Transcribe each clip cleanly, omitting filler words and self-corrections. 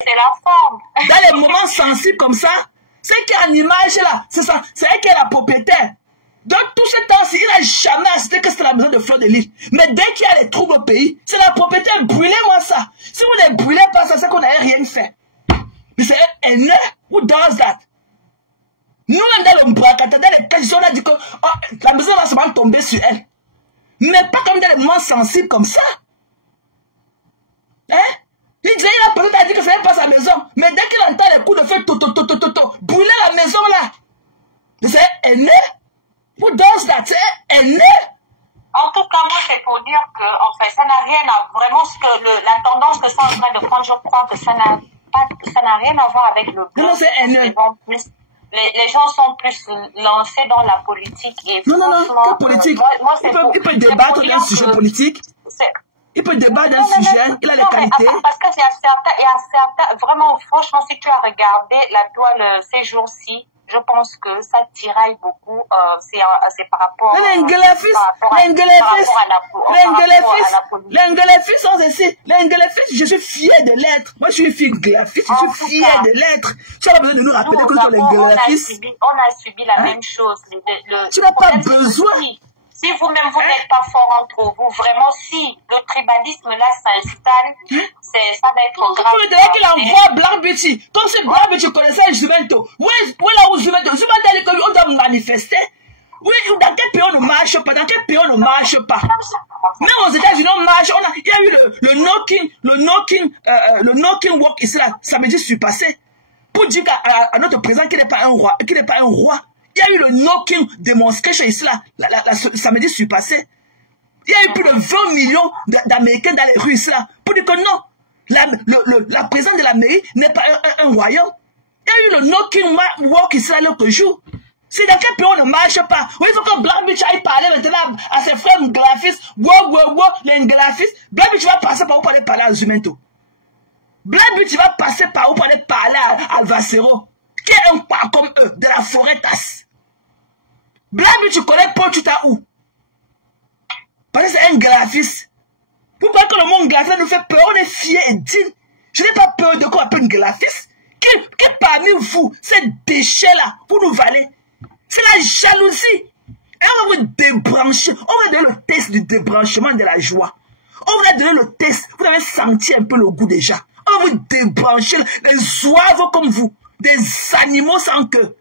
C'est la forme. Dans les moments sensibles comme ça, c'est qui est en image là, c'est ça, c'est elle qui est la propriétaire. Donc tout ce temps-ci, il n'a jamais accepté que c'était la maison de Fleur de Lys. Mais dès qu'il y a les troubles au pays, c'est la propriétaire. Brûlez-moi ça. Si vous ne brûlez pas ça, c'est qu'on n'avait rien fait. Mais c'est elle, who does that? Nous, dans le bracata, dans les questions, on a dit que oh, la maison va seulement tomber sur elle. Mais pas comme dans les moments sensibles comme ça. Hein? Il a peut-être dit que ce n'est pas sa maison. Mais dès qu'il entend les coups de feu, brûler la maison là. Mais c'est elle. Who does that? C'est elle. En tout cas, moi, c'est pour dire que, en fait, ça n'a rien à vraiment la tendance que c'est en train de prendre, je crois que ça n'a rien à voir avec le non, c'est elle. Les gens sont plus lancés dans la politique et non, quelle politique? Moi, il peut débattre d'un sujet politique. Il peut débattre d'un sujet, il a les qualités. Parce qu'il y a certains, vraiment, franchement, si tu as regardé la toile ces jours-ci, je pense que ça tiraille beaucoup, c'est par rapport à l'Engelefis sont ici. L'Engelefis, je suis fier de l'être. Moi, je suis une fille glafiste, je suis fier de l'être. Tu as besoin de nous rappeler que nous sommes l'Engelefis. On a subi la même chose. Tu n'as pas besoin. Si vous-même, vous n'êtes pas fort entre vous, vraiment, si le tribalisme là s'installe, ça va être grave. Vous voulez qu'il envoie Black Beauty. Comme si Black Beauty connaissait Jumento. Où est là où Jumento? Jumento dit qu'on doit manifester. Oui, dans quel pays on ne marche pas? Dans quel pays on ne marche pas? Même aux États-Unis, on marche. Il y a eu le knocking walk ici là, samedi surpassé. Pour dire à notre président qu'il n'est pas un roi, Il y a eu le knocking demonstration ici là, samedi surpassé. Il y a eu plus de 20 millions d'Américains dans les rues ici là. Pour dire que non, la présidente de la mairie n'est pas un royaume. Il y a eu le knocking walk ici là l'autre jour. C'est dans quel pays on ne marche pas. Oui, il faut que Black Bitch aille parler maintenant à ses frères Nglafis. Les Nglafis. Black Bitch va passer par où pour aller parler à Jumento. Black Bitch va passer par où pour aller parler à Alvacero. Qui est un pas comme eux, de la forêt tasse. Black Bitch, tu connais Paul Tuta où? Parce que c'est un graphiste. Vous croyez que le monde graphiste nous fait peur? On est fiers et dignes. Je n'ai pas peur de quoi appeler une graphiste. Qui parmi vous, ces déchets-là, vous nous valez? C'est la jalousie. Et on va vous débrancher. On va donner le test du débranchement de la joie. On va donner le test. Vous avez senti un peu le goût déjà. On va vous débrancher. Les oiseaux comme vous. Des animaux sans queue.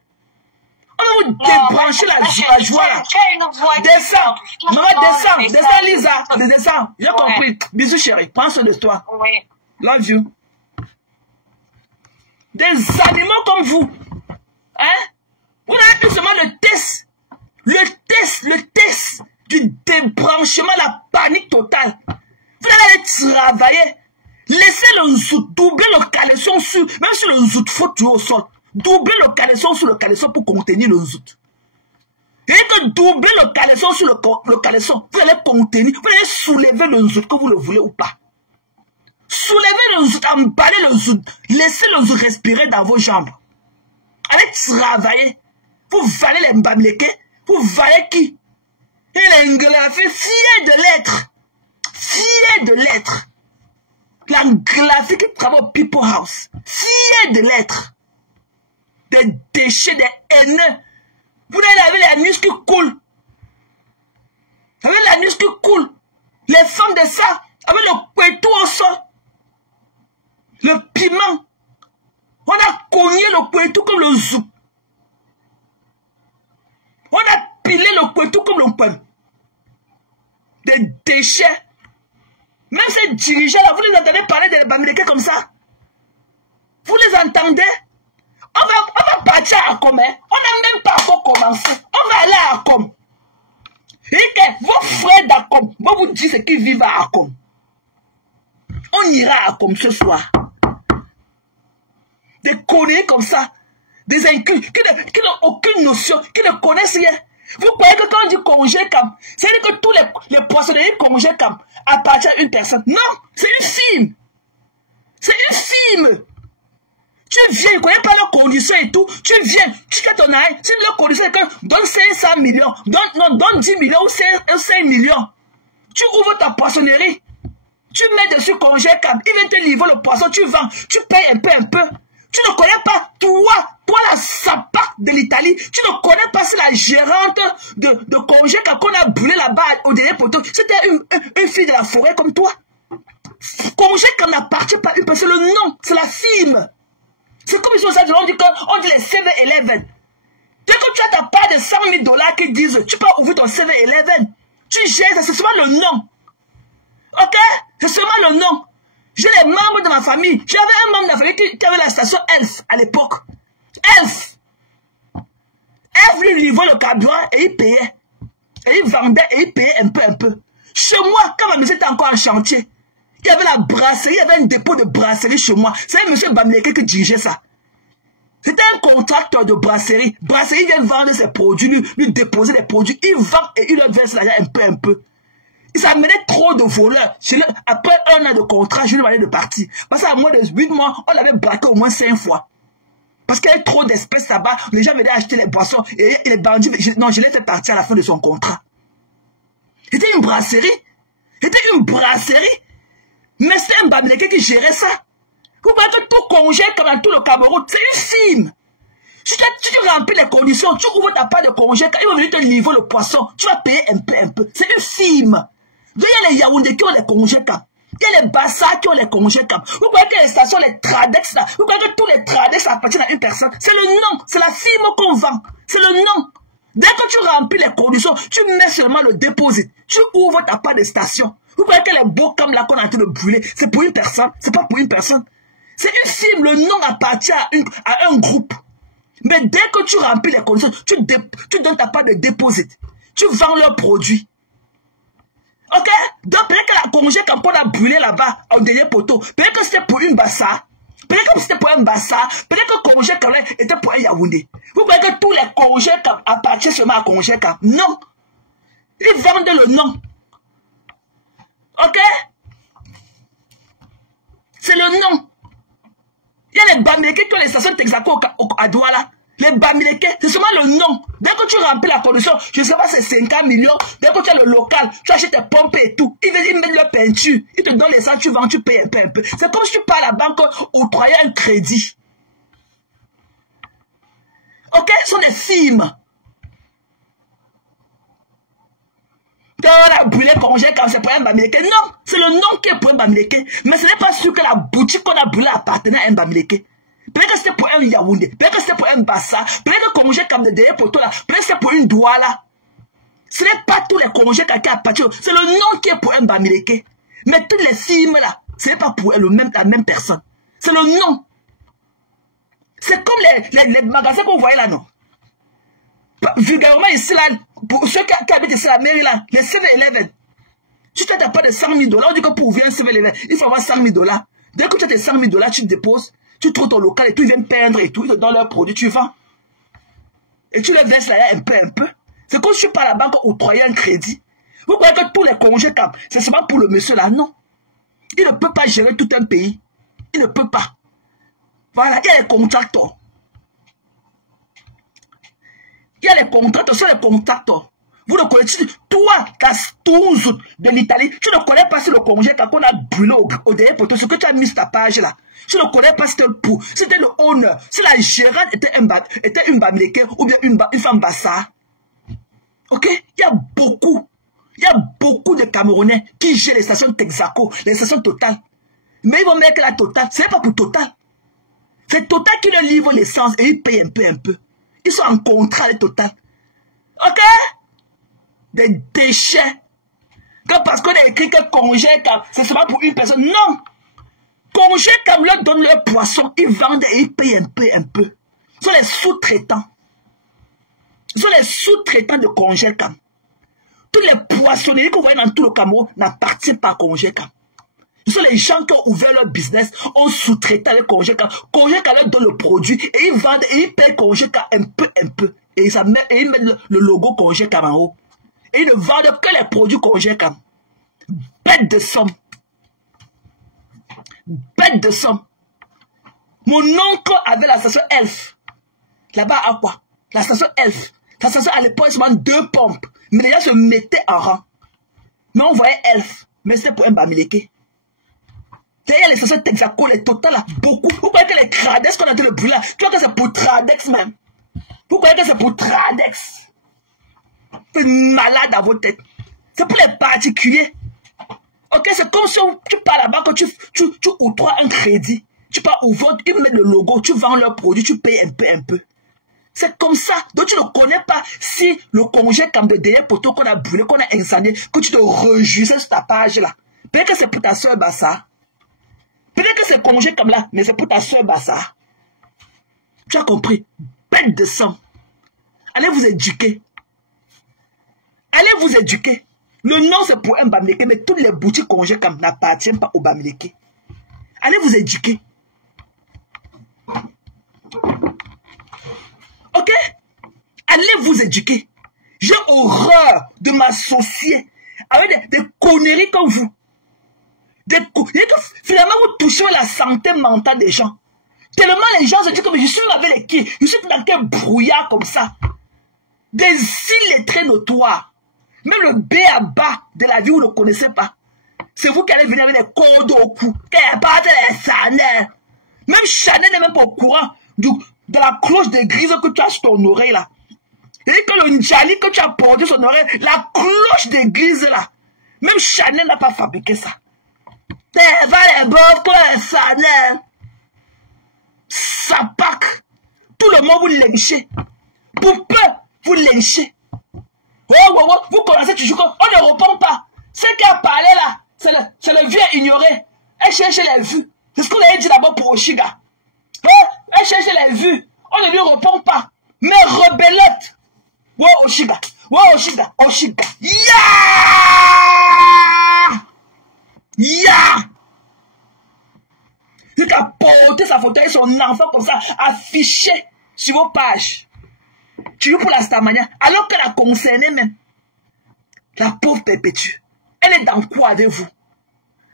On va vous débrancher la joie là. Descends. Maman, descends Lisa. Descends. J'ai compris. Bisous chérie. Prends soin de toi. Oui. Love you. Des animaux comme vous. Hein? Vous n'avez plus seulement le test. Le test du débranchement, la panique totale. Vous allez travailler. Laissez le zout, doubler le caleçon sur, même si le zout faut tuer au sol. Doubler le caleçon sur le caleçon pour contenir le zout. Et que doubler le caleçon sur le caleçon, vous allez contenir, vous allez soulever le zout, que vous le voulez ou pas. Soulevez le zout, emballez le zout, laissez le zout respirer dans vos jambes. Allez travailler. Vous valez les mbamleke, vous valez qui? Et les Nglafis, fiers de l'être. Fiers de l'être. La Nglafis qui travaille au People House. Fiers de l'être. Des déchets, des haineux. Vous avez la nuit qui coule. Vous avez la nuit qui coule. Les femmes de ça, avec le couteau au sol. Le piment. On a cogné le couteau comme le zou. On a pilé le couteau comme le pain. Des déchets. Même ces dirigeants-là, vous les entendez parler des Bamileke comme ça? Vous les entendez? On va partir à Akom. On n'a même pas encore commencé. On va aller à Akom. Et que vos frères d'Akom vont vous dire ce qu'ils vivent à Akom. On ira à Akom ce soir. Des conneries comme ça. Des incultes qui n'ont aucune notion, qui ne connaissent rien. Vous croyez que quand on dit congé cam, c'est-à-dire que tous les poissonneries congé cam appartiennent à une personne. Non, c'est une film. C'est une film. Tu viens, tu ne connais pas leurs conditions et tout. Tu viens, tu fais ton arrêt. Si leurs conditions c'est que donne 500 millions, donne 10 millions ou 5 millions. Tu ouvres ta poissonnerie. Tu mets dessus congé cam, il vient te livrer le poisson, tu vends, tu payes un peu. Tu ne connais pas, toi la sapate de l'Italie, tu ne connais pas si la gérante de congé cam qu'on a brûlé là-bas au dernier poteau, c'était une fille de la forêt comme toi. Congé cam n'appartient pas à une personne, c'est le nom, c'est la firme. C'est comme ils ont ça, on dit les 7-Eleven. Dès que tu as ta part de 100 000 $ qui disent, tu peux ouvrir ton 7-Eleven. Tu gères, c'est seulement le nom. Ok? C'est seulement le nom. J'ai les membres de ma famille. J'avais un membre de ma famille qui avait la station Elf à l'époque. Elf lui livrait le carburant et il payait. Et il vendait et il payait un peu. Chez moi, quand ma maison était encore en chantier, il y avait la brasserie, il y avait un dépôt de brasserie chez moi. C'est un monsieur Bamileke qui dirigeait ça. C'était un contracteur de brasserie. Brasserie vient vendre ses produits, lui déposer les produits. Il vend et il leur verse l'argent un peu. Il s'amenait trop de voleurs. Après 1 an de contrat, je lui demandais de partir. Parce qu'à moins de 8 mois, on l'avait braqué au moins 5 fois. Parce qu'il y avait trop d'espèces là-bas. Les gens venaient acheter les boissons. Et les bandits, je l'ai fait partir à la fin de son contrat. C'était une brasserie. Mais c'était un Bamileke qui gérait ça. Vous voyez que tout congé comme dans tout le Cameroun, c'est une firme. Si tu remplis les conditions, tu ouvres ta part de congé, quand ils vont venir te livrer le poisson, tu vas payer un peu. C'est une firme. Il y a les Yaoundé qui ont les congés cap. Il y a les Bassa qui ont les congés cap. Vous voyez que les stations, les Tradex là, vous voyez que tous les Tradex appartiennent à une personne. C'est le nom, c'est la firme qu'on vend. C'est le nom. Dès que tu remplis les conditions, tu mets seulement le dépôt. Tu ouvres ta part de station. Vous voyez que les beaux comme là qu'on a en train de brûler, c'est pour une personne, c'est pas pour une personne. C'est une firme, le nom appartient à un groupe. Mais dès que tu remplis les conditions, tu donnes ta part de dépôt. Tu vends leurs produits. Ok? Donc peut-être que la congé quand on a brûlé là-bas, au dernier poteau, peut-être que c'était pour une Bassa, peut-être que c'était pour un Bassa, peut-être que congé quand même était pour un Yaoundé. Vous voyez que tous les congés appartiennent seulement à congé quand. Non. Ils vendent le nom. Ok? C'est le nom. Il y a les Bamileke qui ont les stations Texaco à Douala. Les Bamileke, c'est seulement le nom. Dès que tu remplis la condition, je ne sais pas, c'est 50 millions. Dès que tu as le local, tu achètes tes pompes et tout. Ils mettent leur peinture. Ils te donnent les cents, tu vends, tu payes un peu. C'est comme si tu pars à la banque octroyer un crédit. Ok? Ce sont des firmes. On a brûlé congé quand c'est pour un Bamileke. Non, c'est le nom qui est pour un Bamileke. Mais ce n'est pas sûr que la boutique qu'on a brûlée appartenait à un Bamileke. Peut-être que c'était pour un Yaoundé, peut-être que c'était pour un Bassa, peut-être que congé comme de derrière poteau là, peut-être que c'est pour une Douala. Ce n'est pas tous les congés qui appartiennent. C'est le nom qui est pour un Bamileke. Mais toutes les firmes là, ce n'est pas pour la même personne. C'est le nom. C'est comme les magasins qu'on voyait là, non? Vulgairement ici là, pour ceux qui habitent ici à la mairie là, les 7-Eleven. Si tu n'as pas de 100 000 $, on dit que pour ouvrir un 7-Eleven, il faut avoir 100 000 $. Dès que tu as tes 100 000 $, tu te déposes, tu trouves ton local et tout, ils viennent peindre et tout, ils te donnent leurs produits, tu vends. Et tu les verses là un peu. C'est comme si tu pars à la banque octroyer un crédit. Vous voyez que tous les congés, c'est seulement pour le monsieur là, non. Il ne peut pas gérer tout un pays. Il ne peut pas. Voilà, il y a les contracteurs. Il y a les contracteurs, ce sont les contracteurs. Vous ne connaissez pas, toi, Castouz de l'Italie, tu ne connais pas si le congé qu'on a brûlé au dernier poteau, ce que tu as mis sur ta page là. Tu ne connais pas si c'était le honneur, si la gérante était une Bamileke ou bien une femme Bassa. Ok? Il y a beaucoup de Camerounais qui gèrent les stations Texaco, les stations Total. Mais ils vont mettre la Total, ce n'est pas pour Total. C'est Total qui leur livre l'essence et ils payent un peu. Ils sont en contrat avec Total. Ok? Des déchets. Parce qu'on a écrit que congé, c'est seulement pour une personne. Non! Congé, comme leur donne leur poisson, ils vendent et ils payent un peu. Ce sont les sous-traitants. Ce sont les sous-traitants de congé, comme. Tous les poissonneries que vous voyez dans tout le Cameroun n'appartiennent pas à congé, comme. Ce sont les gens qui ont ouvert leur business, ont sous-traité les congé, comme. Congé, comme leur donne le produit et ils vendent et ils payent congé, comme un peu. Et ils mettent le logo congé, comme en haut. Et ils ne vendent que les produits congé, comme. Bête de somme. Bête de somme. Mon oncle avait la station Elf. Là-bas, à quoi? La station Elf. La station, à l'époque, seulement 2 pompes. Mais les gens se mettaient en rang. Mais on voyait Elf. Mais c'était pour un Bamileke. Derrière les sociétés Texaco, les Total, là, beaucoup. Vous croyez que les Tradex qu'on a le bruit là, tu vois que c'est pour Tradex même. Vous croyez que c'est pour Tradex. C'est malade à votre tête. C'est pour les particuliers. Ok, c'est comme si tu pars là-bas, quand tu octroies un crédit. Tu pars au vote, ils mettent le logo, tu vends leurs produits, tu payes un peu. C'est comme ça. Donc tu ne connais pas si le congé comme de derrière poteau qu'on a brûlé, qu'on a incendié, que tu te réjouissais sur ta page là. Peut-être que c'est pour ta soeur Bassa. Peut-être que c'est congé comme là, mais c'est pour ta soeur Bassa. Tu as compris? Bête de sang. Allez vous éduquer. Allez vous éduquer. Le nom c'est pour un Bamileke, mais toutes les boutiques congés comme n'appartiennent pas au Bamileke. Allez vous éduquer. Ok? Allez vous éduquer. J'ai horreur de m'associer avec des conneries comme vous. Finalement, vous touchez la santé mentale des gens. Tellement les gens se disent que je suis avec les qui? Je suis dans quel brouillard comme ça. Des illettrés notoires. Même le B à bas de la vie, vous ne connaissez pas. C'est vous qui allez venir avec des codes au cou. Même Chanel n'est même pas au courant de la cloche d'église que tu as sur ton oreille là. Et que le Njali que tu as porté sur ton oreille, la cloche d'église là. Même Chanel n'a pas fabriqué ça. Ça pack. Tout le monde vous lynchez. Pour peu, vous lynchez. Vous connaissez toujours qu'on ne répond pas. Ce qui a parlé là, c'est le vieux ignoré. Elle cherche les vues. C'est ce qu'on avait dit d'abord pour Oshiga. Elle cherche les vues. On ne lui répond pas. Mais rebellette. Oshiga. Oshiga. Il a porté sa photo et son enfant comme ça, affiché sur vos pages. Tu veux pour la Starmania, alors qu'elle a concerné même. La pauvre Perpétue. Elle est dans quoi de vous?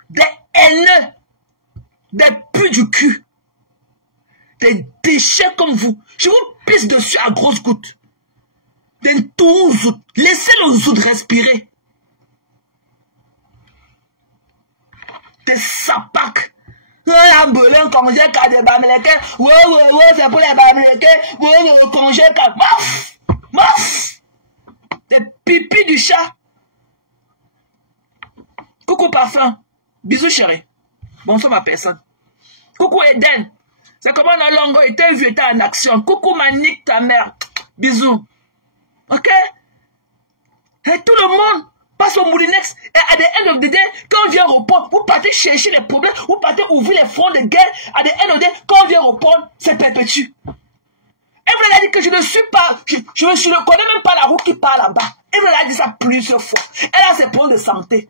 Des haineux. Des pus du cul. Des déchets comme vous. Je vous pisse dessus à grosses gouttes. Des tout zout. Laissez le zout respirer. Des sapacs. L'ambulance congé car des Bamileke. C'est pour les Bamileke. Congé car. Maf. Des pipis du chat. Coucou parfum. Bisous chérie. Bonsoir ma personne. Coucou Eden. C'est comment on a longo été vu, était en action. Coucou Manique ta mère. Bisous. Ok? Et tout le monde passe au Moulinex. Et à the end of the day, quand on vient au port, vous partez chercher les problèmes, vous partez ouvrir les fronts de guerre. À the end of the day, quand on vient au port, c'est Perpétue. Et vous avez dit que je ne suis pas, je ne connais même pas la route qui part là-bas. Et vous avez dit ça plusieurs fois. Elle a ses problèmes de santé.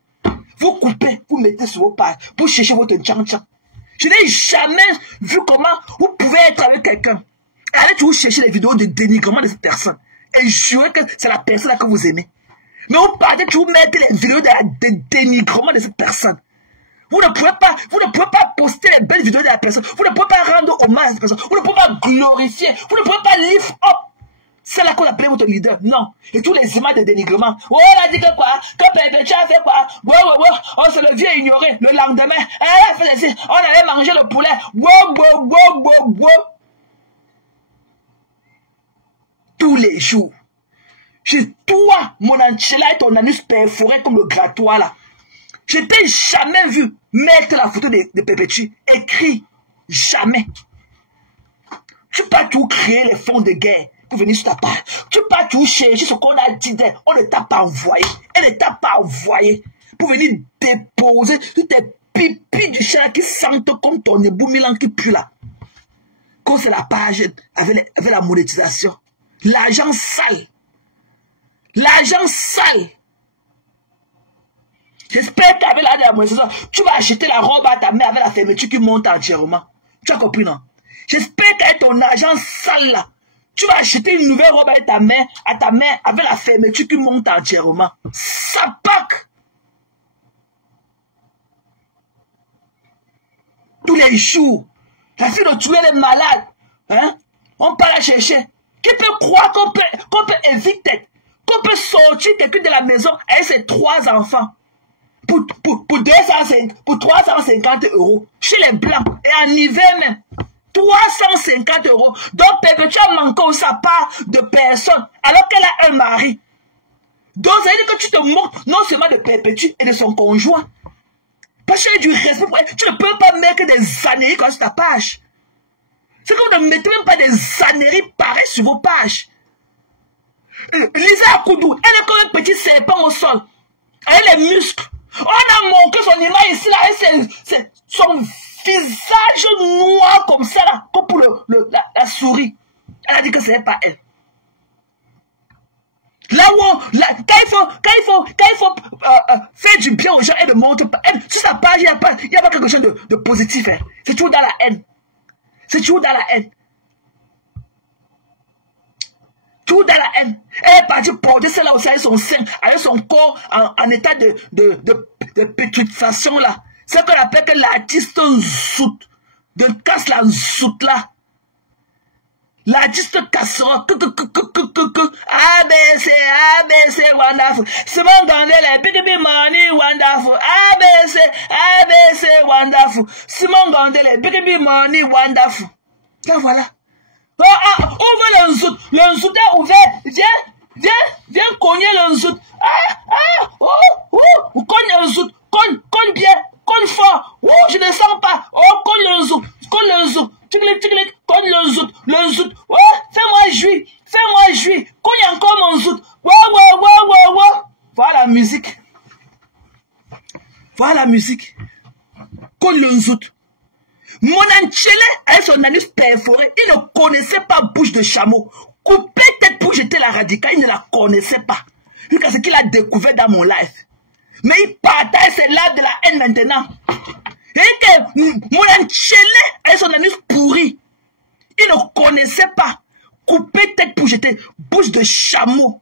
Vous coupez, vous mettez sur vos pages, vous cherchez votre tchan-tchan. Je n'ai jamais vu comment vous pouvez être avec quelqu'un. Et allez toujours chercher les vidéos de dénigrement de cette personne. Et jurez que c'est la personne que vous aimez. Mais vous partez toujours mettre les vidéos de dénigrement de cette personne. Vous ne pouvez pas poster les belles vidéos de la personne. Vous ne pouvez pas rendre hommage à cette personne. Vous ne pouvez pas glorifier. Vous ne pouvez pas lift up. C'est là qu'on appelle votre leader. Non. Et tous les images de dénigrement. Oh, elle a dit que quoi? Que Perpétue a fait quoi? Oh, c'est le vieux ignoré. Le lendemain, elle a fait les... On allait manger le poulet. Tous les jours. Toi, mon Anchela et ton anus perforé comme le grattoir là. Je t'ai jamais vu mettre la photo de Perpétue. Écrit. Jamais. Tu peux tout créer les fonds de guerre. Pour venir sur ta page. Tu peux tout chercher ce qu'on a dit d'elle. On ne t'a pas envoyé. Elle ne t'a pas envoyé. Pour venir déposer toutes tes pipis du chat qui sentent comme ton ébout Milan qui pue là. Quand c'est la page avec la monétisation. L'argent sale. L'argent sale. J'espère qu'avec la monétisation, tu vas acheter la robe à ta mère avec la fermeture qui monte entièrement. Tu as compris, non? J'espère qu'avec ton argent sale là, tu vas acheter une nouvelle robe à ta mère avec la fermeture qui monte entièrement. Ça pack. Tous les jours. La fille de tuer les malades. Hein? On peut la chercher. Qui peut croire qu'on peut éviter, qu'on peut sortir quelqu'un de la maison avec ses 3 enfants? pour 350 euros. Chez les Blancs. Et en hiver même. 350 euros. Donc, perpétuellement, manque sa part de personne. Alors qu'elle a un mari. Donc, ça veut dire que tu te moques non seulement de Perpétue et de son conjoint. Parce qu'il y a du respect pour elle. Tu ne peux pas mettre des années sur ta page. C'est que vous ne mettez même pas des âneries pareilles sur vos pages. Lisa Akoudou, elle est comme un petit serpent au sol. Elle a les muscles. On a montré son image ici, là, et son visage noir comme ça, là, comme pour la souris. Elle a dit que ce n'est pas elle. Là où, quand il faut faire du bien aux gens, elle ne montre pas. Elle, sur sa page, il n'y a pas quelque chose de positif. Hein. C'est toujours dans la haine. C'est toujours dans la haine. Tout dans la haine. Elle est partie porter celle-là aussi avec son sein, avec son corps en état de putréfaction là. C'est ce qu'on appelle que l'artiste zout. De casse la zout là. L'artiste cassera. ABC, ABC, wonderful. Simon Gandela, big money, wonderful. ABC, wonderful. Simon Gandela, big money, wonderful. Là voilà. Ouvre le zout. Le zout est ouvert. Viens cogner le zout. Cogne le zout. Cogne bien. Cogne fort. Je ne sens pas. Cogne le zout. Cogne le zout. Tic-lic, cogne le zout. Le zout. Fais-moi jouir. Fais-moi jouir. Cogne encore mon zout. Voilà la musique. Voilà la musique. Cogne le zout. Mon Anchele, avec son anus perforé, il ne connaissait pas bouche de chameau. Couper tête pour jeter la radicale, il ne la connaissait pas. Jusqu'à ce qu'il a découvert dans mon live. Mais il partage ses lives de la haine maintenant. Et que mon Anchele, avec son anus pourri, il ne connaissait pas. Couper tête pour jeter bouche de chameau.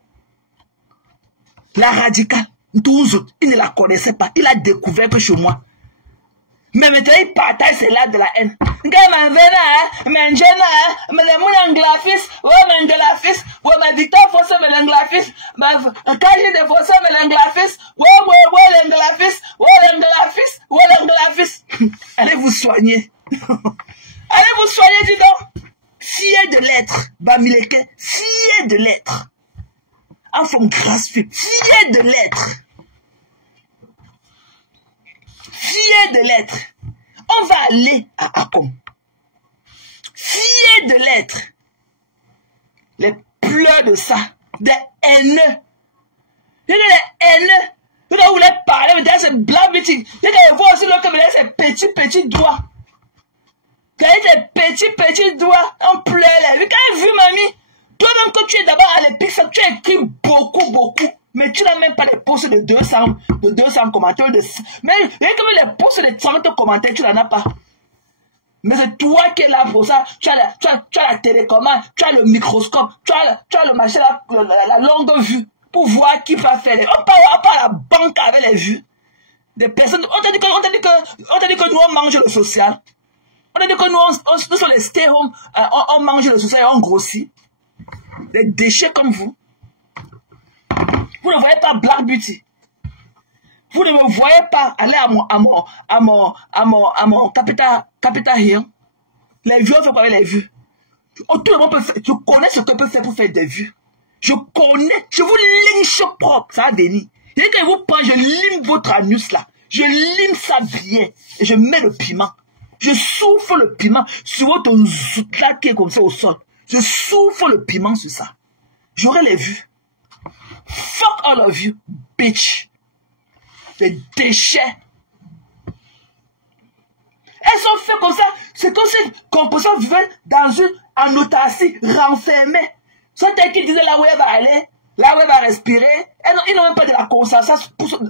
La radicale, 12, il ne la connaissait pas. Il a découvert que chez moi. Mais maintenant, il partage ses lives de la haine. Victor Fosse Melenglafis, Kaji de Fosse Melenglafis, allez vous soigner. Allez vous soigner, dis donc. Fier de l'être, Bamileke, fier de l'être. En forme grâce, fier de l'être. Fier de l'être. On va aller à Akom. Fier de l'être. Les pleurs de ça. Des haineux. Il y a des haineux. Vous voulez parler, mais derrière c'est black meeting. Il y a des voix aussi, là, comme derrière ces petits doigts. Derrière ces petits doigts, on pleure là. Mais quand il vu, mamie, toi-même, quand tu es d'abord à l'épicerie, tu as écrit beaucoup. Mais tu n'as même pas les posts de 200 commentaires. Mais comme les posts de 30 commentaires, tu n'en as pas. Mais c'est toi qui es là pour ça. Tu as la télécommande, tu as le microscope, tu as le machin, la longue vue pour voir qui va faire. On part à la banque avec les vues. Des personnes. On t'a dit que nous on mange le social. On t'a dit que nous sommes les stay home, on mange le social et on grossit. Des déchets comme vous. Vous ne voyez pas Black Beauty. Vous ne me voyez pas aller à mon Capital Hill. Les vues, on fait pas les vues. Tout le monde peut faire. Je connais ce que peut faire pour faire des vues. Je connais. Je vous lynche propre. Ça va venir. Et quand vous prends, je lime votre anus là. Je lime ça bien. Et je mets le piment. Je souffle le piment sur votre zout là qui est comme ça au sol. Je souffle le piment sur ça. J'aurai les vues. Fuck all of you, bitch. Des déchets. Elles sont faites comme ça. C'est comme si composants vivaient dans une annotation renfermée. C'est elle qui disait là où elle va aller, là où elle va respirer. Ils n'ont même pas de la conscience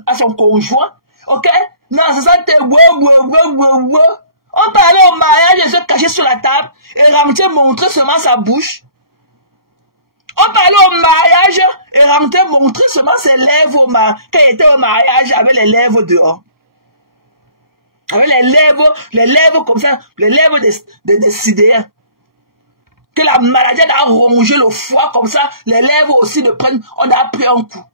à son conjoint. Ok? Non, ça c'était wow. On parlait au mariage, elle se cachait sur la table et Ramtier montrait seulement sa bouche. On parlait au mariage et Ramtier montrait seulement ses lèvres au mariage. Quand il était au mariage, avec les lèvres dehors. Avec les lèvres comme ça, les lèvres des sidéens. Que la maladie a rongé le foie comme ça, les lèvres aussi le prennent, on a pris un coup.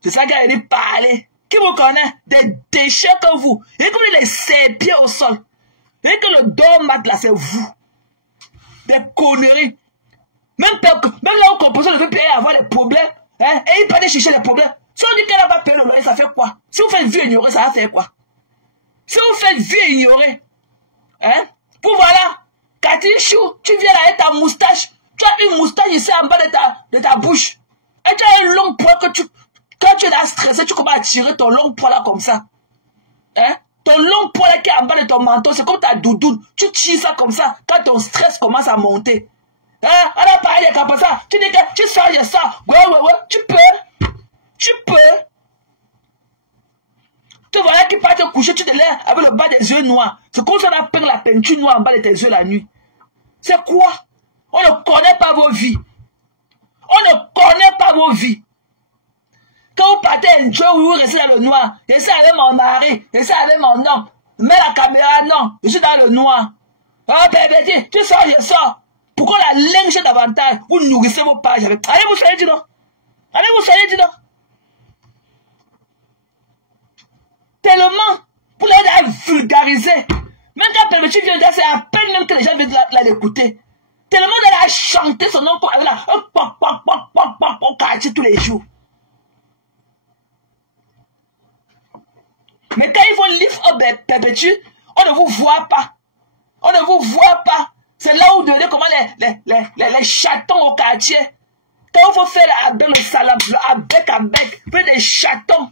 C'est ça qu'elle a dit parler. Qui vous connaît? Des déchets comme vous. Et comme il est pieds au sol. Et que le doormat là, c'est vous. Des conneries. Même là où composant ne veut plus avoir des problèmes. Hein? Et il peut aller chercher des problèmes. Si on dit qu'elle n'a pas payé le loyer, ça fait quoi? Si vous faites vieux ignorer, ça va faire quoi? Si vous faites vieux ignorer, hein? Vous voilà, Cathy Chou, tu viens là avec ta moustache. Tu as une moustache ici en bas de ta bouche. Et tu as une longue poêle que quand tu es là stressé, tu commences à tirer ton long poêle là comme ça. Hein? Ton long poêle qui est en bas de ton manteau, c'est comme ta doudoune. Tu tires ça comme ça quand ton stress commence à monter. Hein? On a parlé comme ça. Tu dis que tu sors de ça. Ouais. Tu peux. Tu peux. Tu vois là qui part te coucher, tu te lèves avec le bas des yeux noirs. C'est comme ça qu'on a peint la peinture noire en bas de tes yeux la nuit. C'est quoi? On ne connaît pas vos vies. On ne connaît pas vos vies. Quand vous partez enjoy, vous restez dans le noir. Je suis avec mon mari, je suis avec mon homme. Mets la caméra, non, je suis dans le noir. Ah, bébé, tu sors, je sors. Pourquoi la linge davantage? Vous nourrissez vos pages avec. Allez, vous soyez dit non. Allez, vous soyez dit non. Tellement, vous l'avez vulgarisé. Même quand bébé, tu viens de dire, c'est à peine même que les gens viennent l'écouter. Tellement elle a chanté son nom avec la quartier tous les jours. Mais quand ils vont lift up perpétue, on ne vous voit pas. On ne vous voit pas. C'est là où vous devenez comment les chatons au quartier. Quand il faut faire avec le salam, le bec à bec, vous des chatons.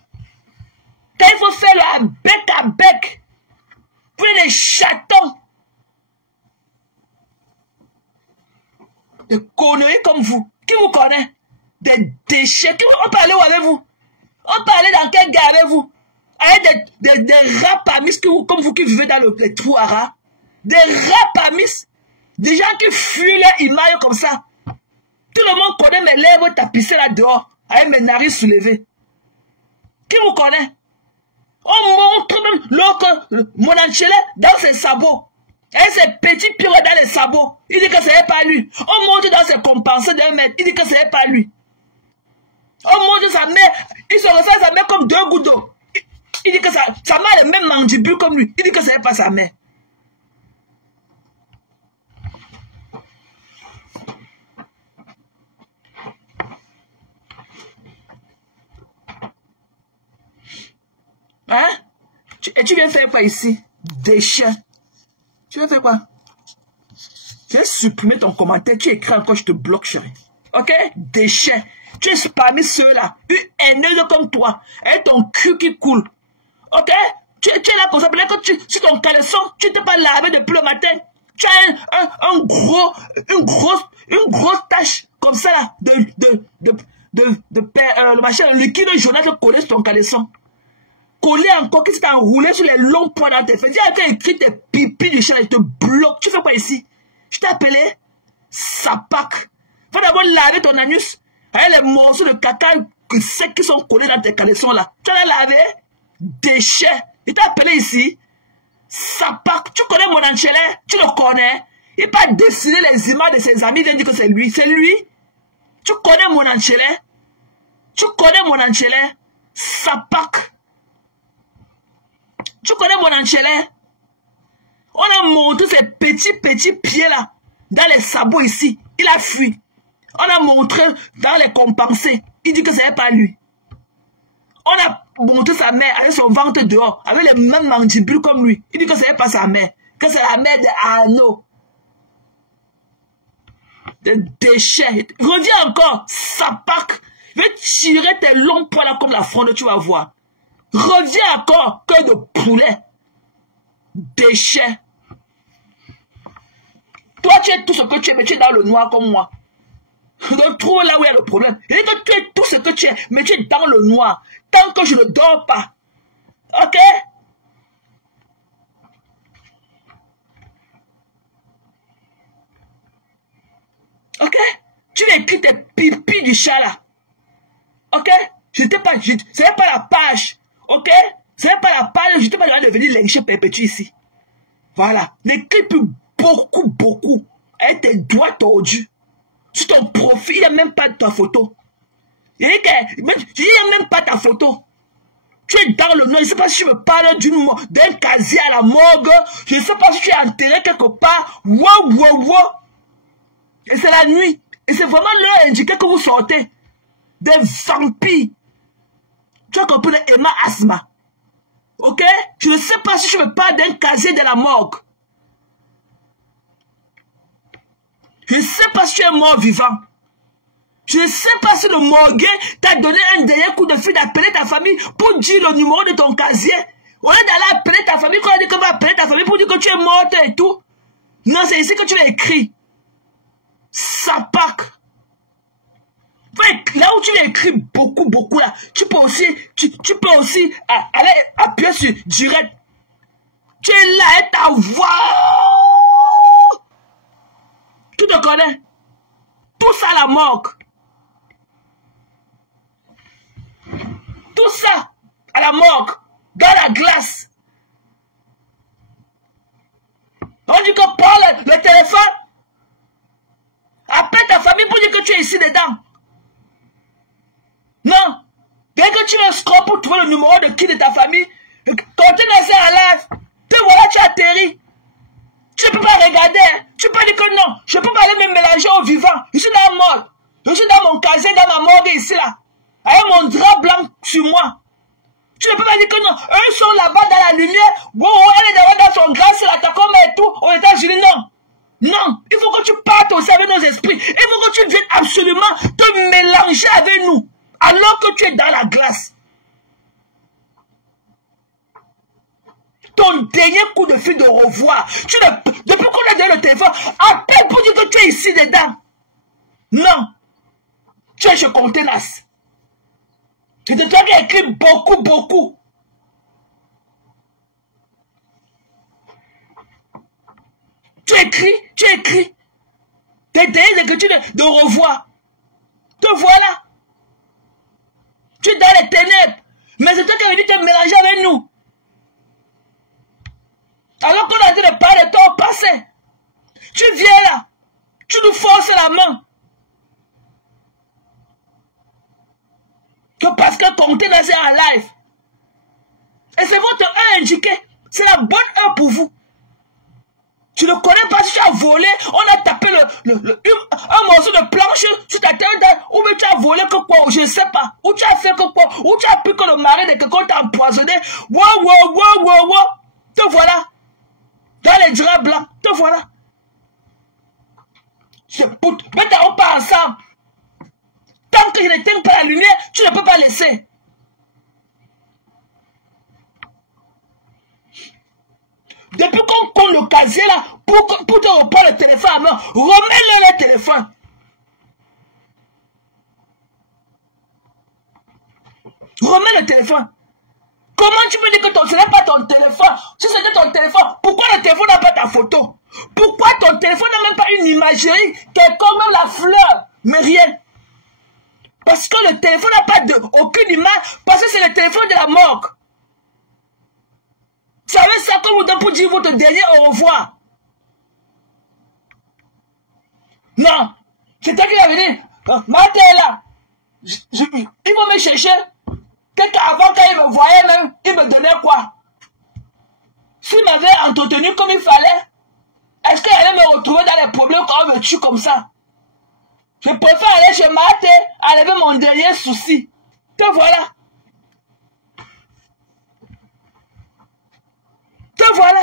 Quand il faut faire le bec à bec, vous des chatons. Des conneries comme vous. Qui vous connaît? Des déchets. On parlait où avec vous? On parlait dans quel gars avec vous? Avec des rapamis comme vous qui vivez dans les trous à rats. Des rapamis. Des gens qui fuient leur image comme ça. Tout le monde connaît mes lèvres tapissées là dehors. Avec mes narines soulevées. Qui vous connaît? On montre même mon enchélé dans ses sabots. Et ses petits pieds dans les sabots. Il dit que ce n'est pas lui. On monte dans ses compensés d'un mètre. Il dit que ce n'est pas lui. On monte sa mère. Il se ressent sa mère comme 2 gouttes d'eau. Il dit que sa mère a les mêmes mandibules comme lui. Il dit que ce n'est pas sa mère. Hein? Et tu viens faire quoi ici? Déchets. Tu veux faire quoi? Je vais supprimer ton commentaire. Tu écris encore, je te bloque, chérie. Ok? Déchets. Tu es parmi ceux-là. Une haineuse comme toi. Et ton cul qui coule. Ok? Tu es là comme ça. Peut-être que sur ton caleçon, tu ne t'es pas lavé depuis le matin. Tu as une grosse tache comme ça là. Le machin, le liquide jaune qui collé sur ton caleçon. Collé encore, qui s'est enroulé sur les longs points dans tes fesses. J'ai écrit tes pipis du chat et te bloque. Tu fais quoi ici? Je t'ai appelé Sapak. Faut d'abord laver ton anus avec les morceaux de caca secs qui sont collés dans tes caleçons là. Tu l'as lavé? Déchet. Il t'a appelé ici Sapak. Tu connais mon enchélé? Tu le connais? Il pas dessiner les images de ses amis. Il vient dire que c'est lui. C'est lui. Tu connais mon enchélé? Tu connais mon enchélé? Sapak. Tu connais mon enchélé? On a montré ces petits pieds là, dans les sabots ici. Il a fui. On a montré dans les compensés. Il dit que ce n'est pas lui. On a montré sa mère avec son ventre dehors, avec les mêmes mandibules comme lui. Il dit que ce n'est pas sa mère. Que c'est la mère de Arnaud. Des déchets. Reviens encore, Sapak. Je vais tirer tes longs poils là comme la fronde, tu vas voir. Reviens encore, que de poulet. Déchets. Toi, tu es tout ce que tu es, mais tu es dans le noir comme moi. Donc, trouve là où il y a le problème. Et que tu es tout ce que tu es, mais tu es dans le noir. Tant que je ne dors pas. Ok? Ok? Tu écris tes pipis du chat là. Ok? Ce n'est pas la page. Ok? Ce n'est pas la page. Je t'ai pas demandé de venir lécher perpétue ici. Voilà. N'écris plus beaucoup. Avec tes doigts tordus. Sur ton profil, il n'y a même pas de ta photo. Il n'y a même pas ta photo. Tu es dans le nord. Je ne sais pas si tu me parles d'un casier à la morgue. Je ne sais pas si tu es enterré quelque part. Wow, wow, wow. Et c'est la nuit. Et c'est vraiment l'heure indiquée que vous sortez. Des vampires. Tu as compris le Emma Asma. Ok? Je ne sais pas si tu me parles d'un casier de la morgue. Je ne sais pas si tu es mort vivant. Je ne sais pas si le morguet t'a donné un dernier coup de fil d'appeler ta famille pour dire le numéro de ton casier. Au lieu d'aller appeler ta famille, quand on dit qu'on va appeler ta famille pour dire que tu es morte et tout. Non, c'est ici que tu l'as écrit. Sapac. Là où tu l'as écrit beaucoup là, tu peux aussi aller appuyer sur direct. Tu es là et ta voix. Tu te connais. Tout ça à la morgue. Tout ça à la morgue. Dans la glace. On dit que prends le téléphone. Appelle ta famille pour dire que tu es ici dedans. Non. Dès que tu es scroll pour trouver le numéro de qui de ta famille, quand tu es en live, te voilà, tu atterris. Tu ne peux pas regarder. Hein. Tu peux dire que non. Je ne peux pas aller me mélanger au vivant. Je suis dans la mort. Je suis dans mon casier, dans ma morgue ici là. Avec mon drap blanc sur moi. Tu ne peux pas dire que non. Eux sont là-bas dans la lumière. Wow, elle est dans son glace, là, t'as comme et tout. Aux États-Unis, non. Non. Il faut que tu partes aussi avec nos esprits. Il faut que tu viennes absolument te mélanger avec nous. Alors que tu es dans la glace. Ton dernier coup de fil de revoir. Depuis qu'on a donné le téléphone, appelle pour dire que tu es ici dedans. Non. Tu es chez Contenas. C'est de toi qui as écrit beaucoup. Tu écris. Tes dernières écritures de revoir. Te voilà. Tu es dans les ténèbres. Mais c'est toi qui as venu te mélanger avec nous. Alors qu'on a dit de parler de ton passé. Tu viens là. Tu nous forces la main. Que parce que compter dans un live. Et c'est votre heure indiquée. C'est la bonne heure pour vous. Tu ne connais pas si tu as volé. On a tapé un morceau de planche sur ta tête. Ou bien tu as volé que quoi. Je ne sais pas. Ou tu as fait que quoi. Ou tu as pris que le mari de quelqu'un t'a empoisonné. Wow. Te voilà. Dans les draps blancs. Te voilà. Maintenant on part ensemble. Tant que je n'éteins pas la lumière, tu ne peux pas laisser. Depuis qu'on compte le casier là, pour te reprendre le téléphone à main, remets-le le téléphone. Remets le téléphone. Comment tu peux dire que ce n'est pas ton téléphone? Si c'était ton téléphone, pourquoi le téléphone n'a pas ta photo? Pourquoi ton téléphone n'a même pas une imagerie quelconque, même la fleur, mais rien? Parce que le téléphone n'a pas aucune image, parce que c'est le téléphone de la morgue. Vous savez ça comme vous donne pour dire votre dernier au revoir. Non. C'est toi qui l'as dit. Marthe est là. Il faut me chercher. Avant, quand il me voyait même, il me donnait quoi? S'il m'avait entretenu comme il fallait, est-ce qu'il allait me retrouver dans les problèmes quand on me tue comme ça? Je préfère aller chez Marthe et enlever mon dernier souci. Te voilà. Te voilà.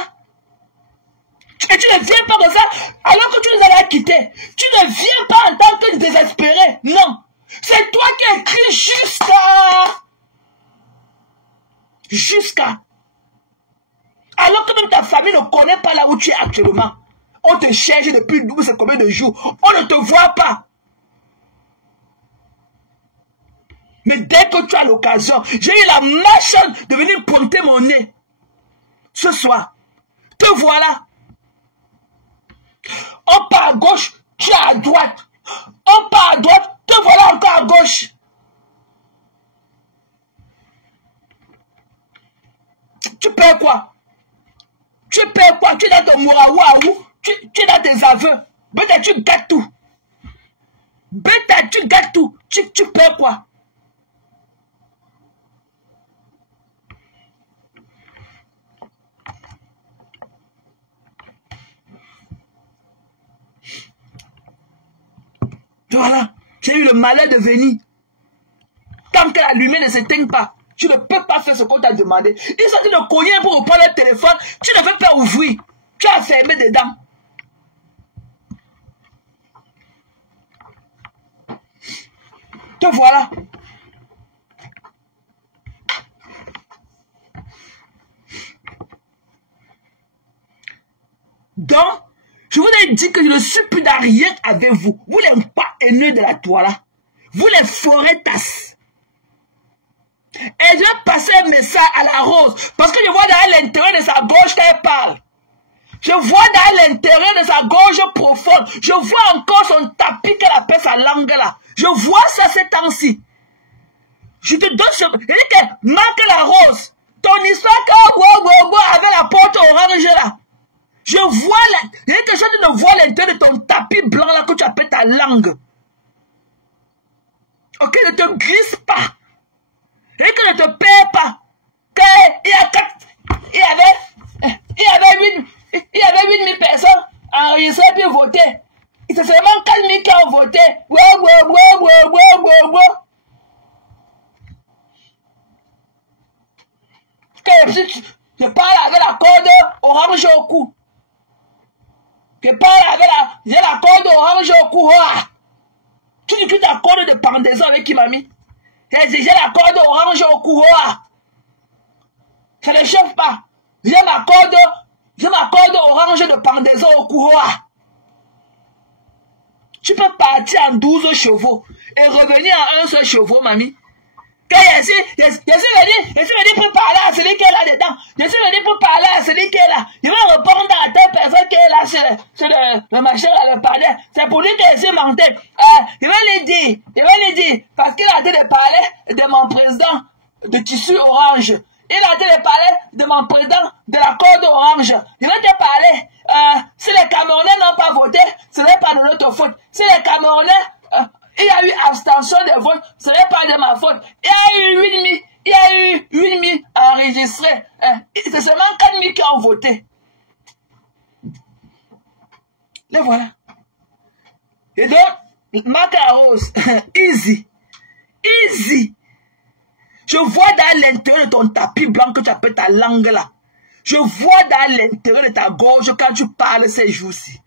Et tu ne viens pas comme ça alors que tu nous avais quittés. Tu ne viens pas en tant que désespéré. Non. C'est toi qui écris jusqu'à. Alors que même ta famille ne connaît pas là où tu es actuellement. On te cherche depuis 12 combien de jours. On ne te voit pas. Mais dès que tu as l'occasion, j'ai eu la machine de venir pointer mon nez. Ce soir, te voilà. On part à gauche, tu es à droite. On part à droite, te voilà encore à gauche. Tu perds quoi? Tu perds quoi? Tu es dans ton mouraouaou, tu es dans tes aveux. Bêta, tu gâtes tout. Bêta, tu gâtes tout. Tu perds quoi? Voilà. J'ai eu le malheur de venir. Tant que la lumière ne s'éteint pas, tu ne peux pas faire ce qu'on t'a demandé. Ils sont en train de cogner pour reprendre le téléphone. Tu ne veux pas ouvrir. Tu as fermé dedans. Te voilà. Donc, je vous ai dit que je ne suis plus dans rien avec vous. Vous les pas haineux de la toile. Vous les forêts tasses. Et je vais passer un message à la Rose. Parce que je vois dans l'intérieur de sa gorge qu'elle parle. Je vois dans l'intérieur de sa gorge profonde. Je vois encore son tapis qu'elle appelle sa langue là. Je vois ça ces temps-ci. Je te donne ce... Je dis que manque la Rose. Ton histoire avec la porte orange là. Je vois la... Je dis que je ne vois l'intérieur de ton tapis blanc là que tu appelles ta langue. Ok, ne te glisse pas. Et que ne te paie pas. Il y avait 8000 personnes enregistrées puis votées. Et c'est seulement 4000 qui ont voté. Je parle avec la corde orange au cou. Je parle avec la corde orange au cou. Tu dis que ta corde de pendaison avec qui m'a mis. J'ai la corde orange au cou. Ça ne chauffe pas. J'ai ma corde orange de pendaison au cou. Tu peux partir en 12 chevaux et revenir en un seul chevaux, mamie. Quand je suis venu pour parler à celui qui est là dedans. Je suis venu pour parler à celui qui est là. Je vais répondre à telle personne qui est là sur le machin, là, le palais. C'est pour lui que je suis monté. Je vais lui dire, parce qu'il a été de parler de mon président de tissu orange. Il a été de parler de mon président de la corde orange. Je vais te parler. Si les Camerounais n'ont pas voté, ce n'est pas de notre faute. Si les Camerounais... il y a eu abstention de vote, ce n'est pas de ma faute. Il y a eu 8000 enregistrés. C'est seulement 4000 qui ont voté. Les voilà. Et donc, Macarose, easy. Je vois dans l'intérieur de ton tapis blanc que tu appelles ta langue là. Je vois dans l'intérieur de ta gorge quand tu parles ces jours-ci.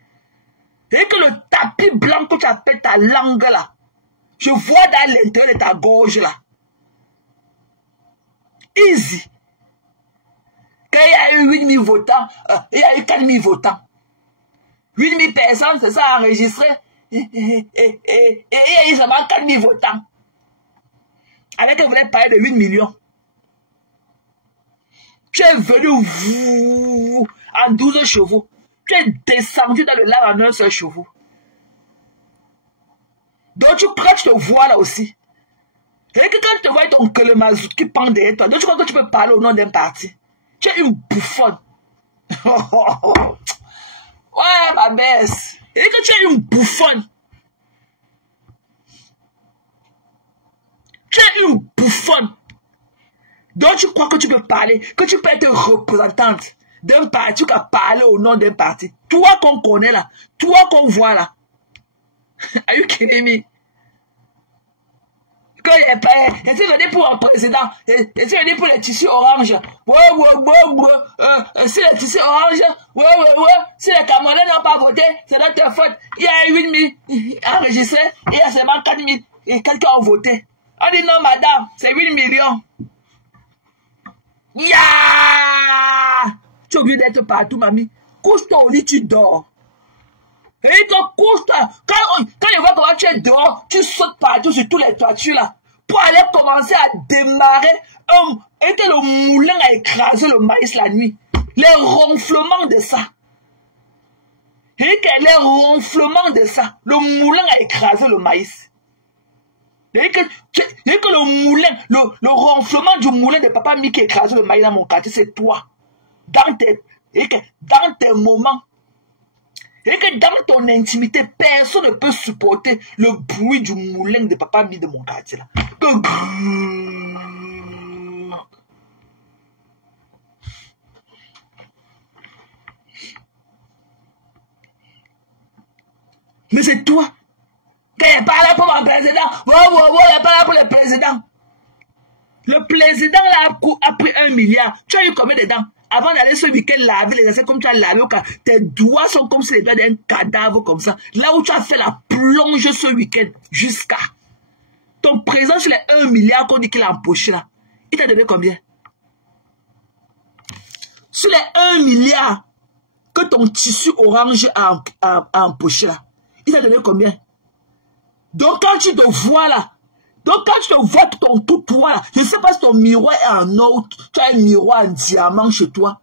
Et que le tapis blanc que tu appelles ta langue là. Je vois dans l'intérieur de ta gorge là. Easy. Quand il y a eu 8000 votants, il y a eu 4000 votants. 8000 personnes, c'est ça enregistré. Et il y a eu seulement 4000 votants. Alors que vous voulez parler de 8 millions. Tu es venu en 12 chevaux. Tu es descendu dans le lac en un seul chevaux. Donc tu crois que je te vois là aussi. Et que quand tu te vois ton Kelemazout qui pend derrière toi, donc tu crois que tu peux parler au nom d'un parti. Tu es une bouffonne. Ouais, ma baisse. Et que tu es une bouffonne. Tu es une bouffonne. Donc tu crois que tu peux parler, que tu peux être représentante d'un parti qui a parlé au nom d'un parti. Toi qu'on connaît là, toi qu'on voit là. Are you kidding me? Quand il est prêt, je suis venu pour un président, je suis venu pour les tissus orange. Si les tissus orange, si les Camerounais n'ont pas voté, c'est notre faute. Il y a 8000 enregistrés, il y a seulement 4000 et quelqu'un ont voté. On dit non madame, c'est 8 millions. Tu es obligé d'être partout, mamie. Couche-toi au lit, tu dors. Et que couche-toi. Quand je vois comment tu es dehors, tu sautes partout sur tous les toitures là. Pour aller commencer à démarrer et que le moulin a écrasé le maïs la nuit. Les ronflements de ça. Et que les ronflements de ça. Le moulin a écrasé le maïs. Et que le moulin, le ronflement du moulin de papa Mi qui écrase le maïs dans mon quartier, c'est toi. Dans tes moments. Et que dans ton intimité, personne ne peut supporter le bruit du moulin de papa Mi de mon quartier. Là. Mais c'est toi. Quand il y n'est pas là pour mon président. Il n'est pas là pour le président. Le président là a pris 1 milliard. Tu as eu combien de temps? Avant d'aller ce week-end laver les assiettes comme tu as lavé, tes doigts sont comme si les doigts d'un cadavre comme ça. Là où tu as fait la plonge ce week-end, jusqu'à ton présent sur les 1 milliard qu'on dit qu'il a empoché là. Il t'a donné combien? Sur les 1 milliard que ton tissu orange a empoché là, il t'a donné combien? Donc quand tu te vois là, ton tout toi là, je ne sais pas si ton miroir est en or, tu as un miroir en diamant chez toi,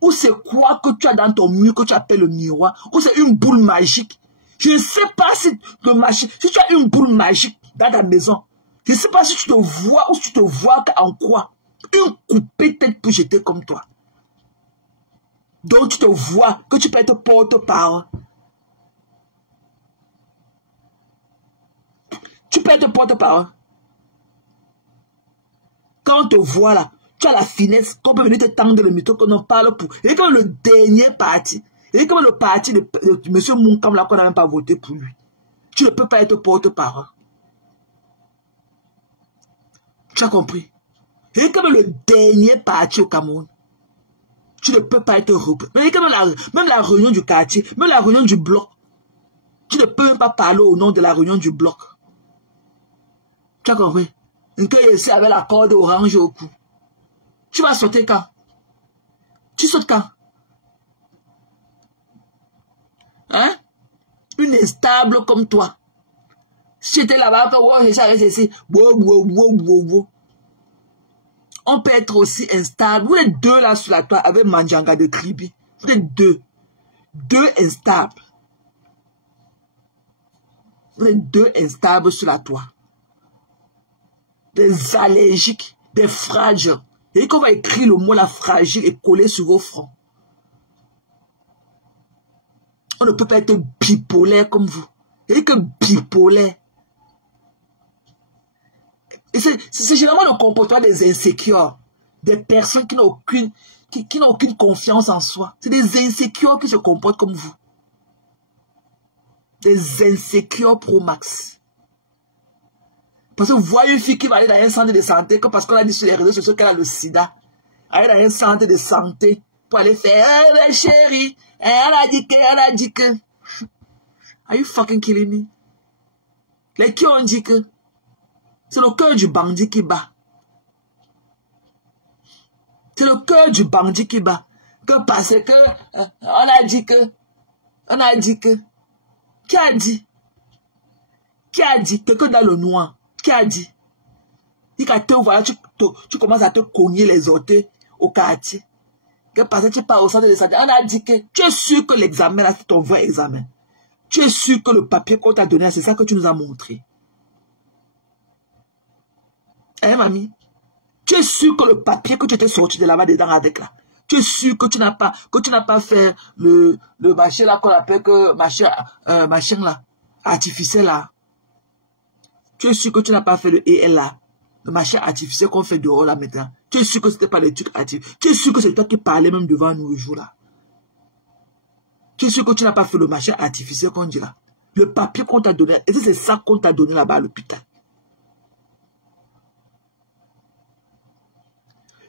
ou c'est quoi que tu as dans ton mur que tu appelles le miroir, ou c'est une boule magique. Je ne sais pas si tu as une boule magique dans ta maison. Je ne sais pas si tu te vois ou si tu te vois en quoi. Une coupée tête pour jeter comme toi. Donc tu te vois que tu peux être porte-parole. Tu peux être porte-parole. Quand on te voit là, tu as la finesse qu'on peut venir te tendre le micro qu'on en parle pour. Et comme le dernier parti, et comme le parti de M. Moukam là qu'on n'a même pas voté pour lui, tu ne peux pas être porte-parole. Tu as compris? Et comme le dernier parti au Cameroun, tu ne peux pas être représenté. Même la réunion du quartier, même la réunion du bloc, tu ne peux même pas parler au nom de la réunion du bloc. Tu as compris? Une que ici avec la corde orange au cou. Tu vas sauter quand? Tu sautes quand? Hein? Une instable comme toi. Si j'étais là-bas, on peut être aussi instable. Vous êtes deux là sur la toile avec Mandjanga de Kribi. Vous êtes deux. Deux instables. Vous êtes deux instables sur la toile. Des allergiques, des fragiles. Et qu'on va écrire le mot la fragile et coller sur vos fronts. On ne peut pas être bipolaire comme vous. Et que bipolaire. C'est généralement le comportement des insécures. Des personnes qui n'ont aucune confiance en soi. C'est des insécures qui se comportent comme vous. Des insécures pro max. Parce que vous voyez une fille qui va aller dans un centre de santé, que parce qu'on a dit sur les réseaux sociaux qu'elle a le sida. Aller dans un centre de santé pour aller faire « Eh, chérie, elle a dit que... » Are you fucking killing me? Les qui ont dit que c'est le cœur du bandit qui bat. C'est le cœur du bandit qui bat. Que parce que on a dit que... Qui a dit? Qui a dit? Quelqu'un dans le noir. Qui a dit? Il te voilà, tu commences à te cogner les orteils au quartier. Que parce que tu pars au centre de santé. On a dit que tu es sûr que l'examen là, c'est ton vrai examen. Tu es sûr que le papier qu'on t'a donné, c'est ça que tu nous as montré. Hein, mamie? Tu es sûr que le papier que tu étais sorti de là-bas dedans avec là, tu es sûr que tu n'as pas fait le machin là qu'on appelle que machin là, artificiel là. Tu es sûr que tu n'as pas fait le EL là, le machin artificiel qu'on fait dehors là maintenant. Tu es sûr que c'était pas le truc artificiel. Tu es sûr que c'est toi qui parlais même devant nous le jour là. Tu es sûr que tu n'as pas fait le machin artificiel qu'on dit là. Le papier qu'on t'a donné, et c'est ça qu'on t'a donné là-bas à l'hôpital.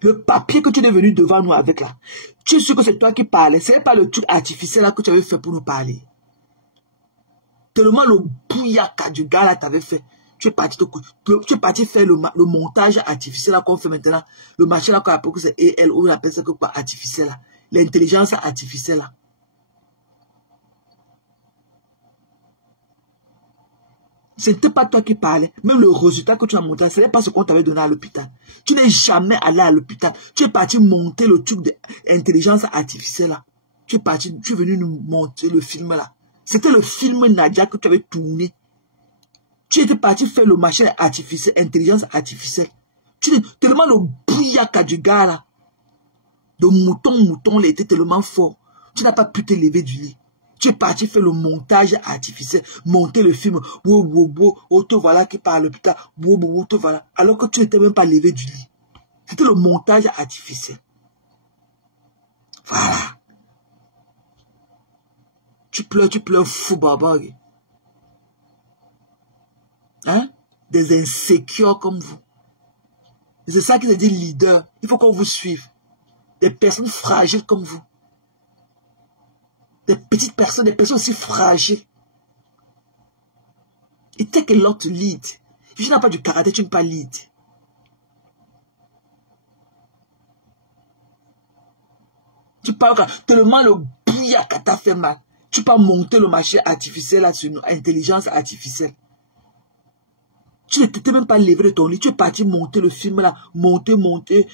Le papier que tu es venu devant nous avec là. Tu es sûr que c'est toi qui parlais. Ce n'est pas le truc artificiel là que tu avais fait pour nous parler. Tellement le bouillaka du gars là t'avais fait. Tu es parti faire le montage artificiel là qu'on fait maintenant. Le machin là qu'on appelle que c'est EL ou on appelle ça que quoi artificiel là. L'intelligence artificielle là. Ce n'était pas toi qui parlais. Même le résultat que tu as monté, ce n'est pas ce qu'on t'avait donné à l'hôpital. Tu n'es jamais allé à l'hôpital. Tu es parti monter le truc d'intelligence artificielle là. Tu es venu nous monter le film là. C'était le film Nadia que tu avais tourné. Tu étais parti faire le machin artificiel, intelligence artificielle. Tellement le bouillaka du gars là. Le mouton, il était tellement fort. Tu n'as pas pu te lever du lit. Tu es parti faire le montage artificiel, monter le film, te voilà qui parle à l'hôpital, te voilà. Alors que tu n'étais même pas levé du lit. C'était le montage artificiel. Voilà. Tu pleures, fou barbare. Hein? Des insécures comme vous. C'est ça qui se dit leader. Il faut qu'on vous suive. Des personnes fragiles comme vous. Des petites personnes, des personnes aussi fragiles. It take a lot to lead. Si tu n'as pas du caractère, tu ne peux pas lead. Tu parles tellement le bouillard t'a fait mal. Tu peux monter le marché artificiel là sur une intelligence artificielle. Tu ne t'étais même pas levé de ton lit. Tu es parti monter le film là. Monter. Montrer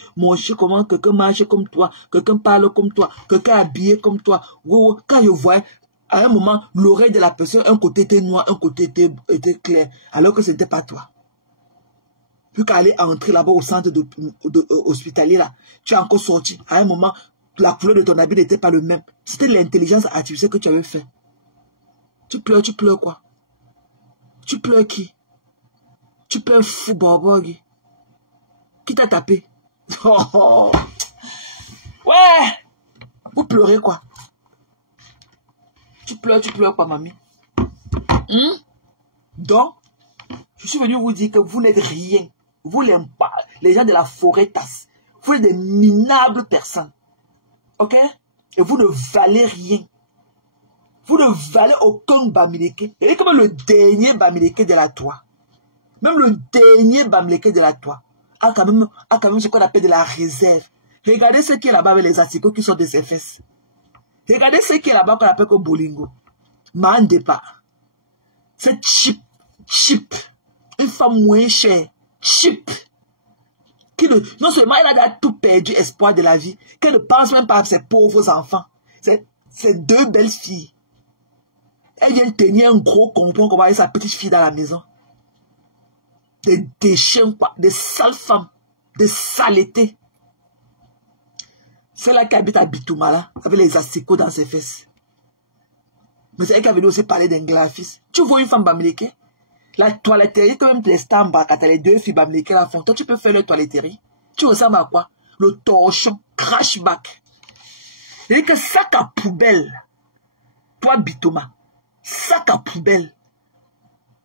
comment quelqu'un marche comme toi. Quelqu'un parle comme toi. Quelqu'un habillé comme toi. Wow. Quand je vois, à un moment, l'oreille de la personne, un côté était noir, un côté était clair. Alors que ce n'était pas toi. Puis qu'à aller entrer là-bas au centre hospitalier là. Tu es encore sorti. À un moment, la couleur de ton habit n'était pas le même. C'était l'intelligence artificielle que tu avais fait. Tu pleures quoi? Tu pleures qui? Tu pleures fou Borbog. Qui t'a tapé? Oh. Ouais! Vous pleurez quoi? Tu pleures quoi, mamie? Donc, je suis venu vous dire que vous n'êtes rien. Vous les gens de la forêt tasse. Vous êtes des minables personnes. Ok? Et vous ne valez rien. Vous ne valez aucun Bamileke. Et comme le dernier Bamileke de la toit. Même le dernier Bamileke de la toit a quand même ce qu'on appelle de la réserve. Regardez ce qui est là-bas avec les asticots qui sont de ses fesses. Regardez ce qui est là-bas qu'on appelle comme Bolingo. Man départ. C'est cheap. Une femme moins chère. Cheap. Non seulement elle a déjà tout perdu espoir de la vie, qu'elle ne pense même pas à ses pauvres enfants. C'est deux belles filles. Elle vient tenir un gros compon comme avec sa petite fille dans la maison. Des déchets, quoi. Des sales femmes. Des saletés. Celle-là qui habite à Bitoumala, avec les asticots dans ses fesses. Mais c'est elle qui a venu aussi parler d'un graphiste. Tu vois une femme bamileke? La toiletterie, quand même, les stambas, quand les deux filles bamileke la font, toi, tu peux faire la toiletterie. Tu ressembles à quoi? Le torchon, crashback. Et que sac à poubelle, toi, Bitouma, sac à poubelle,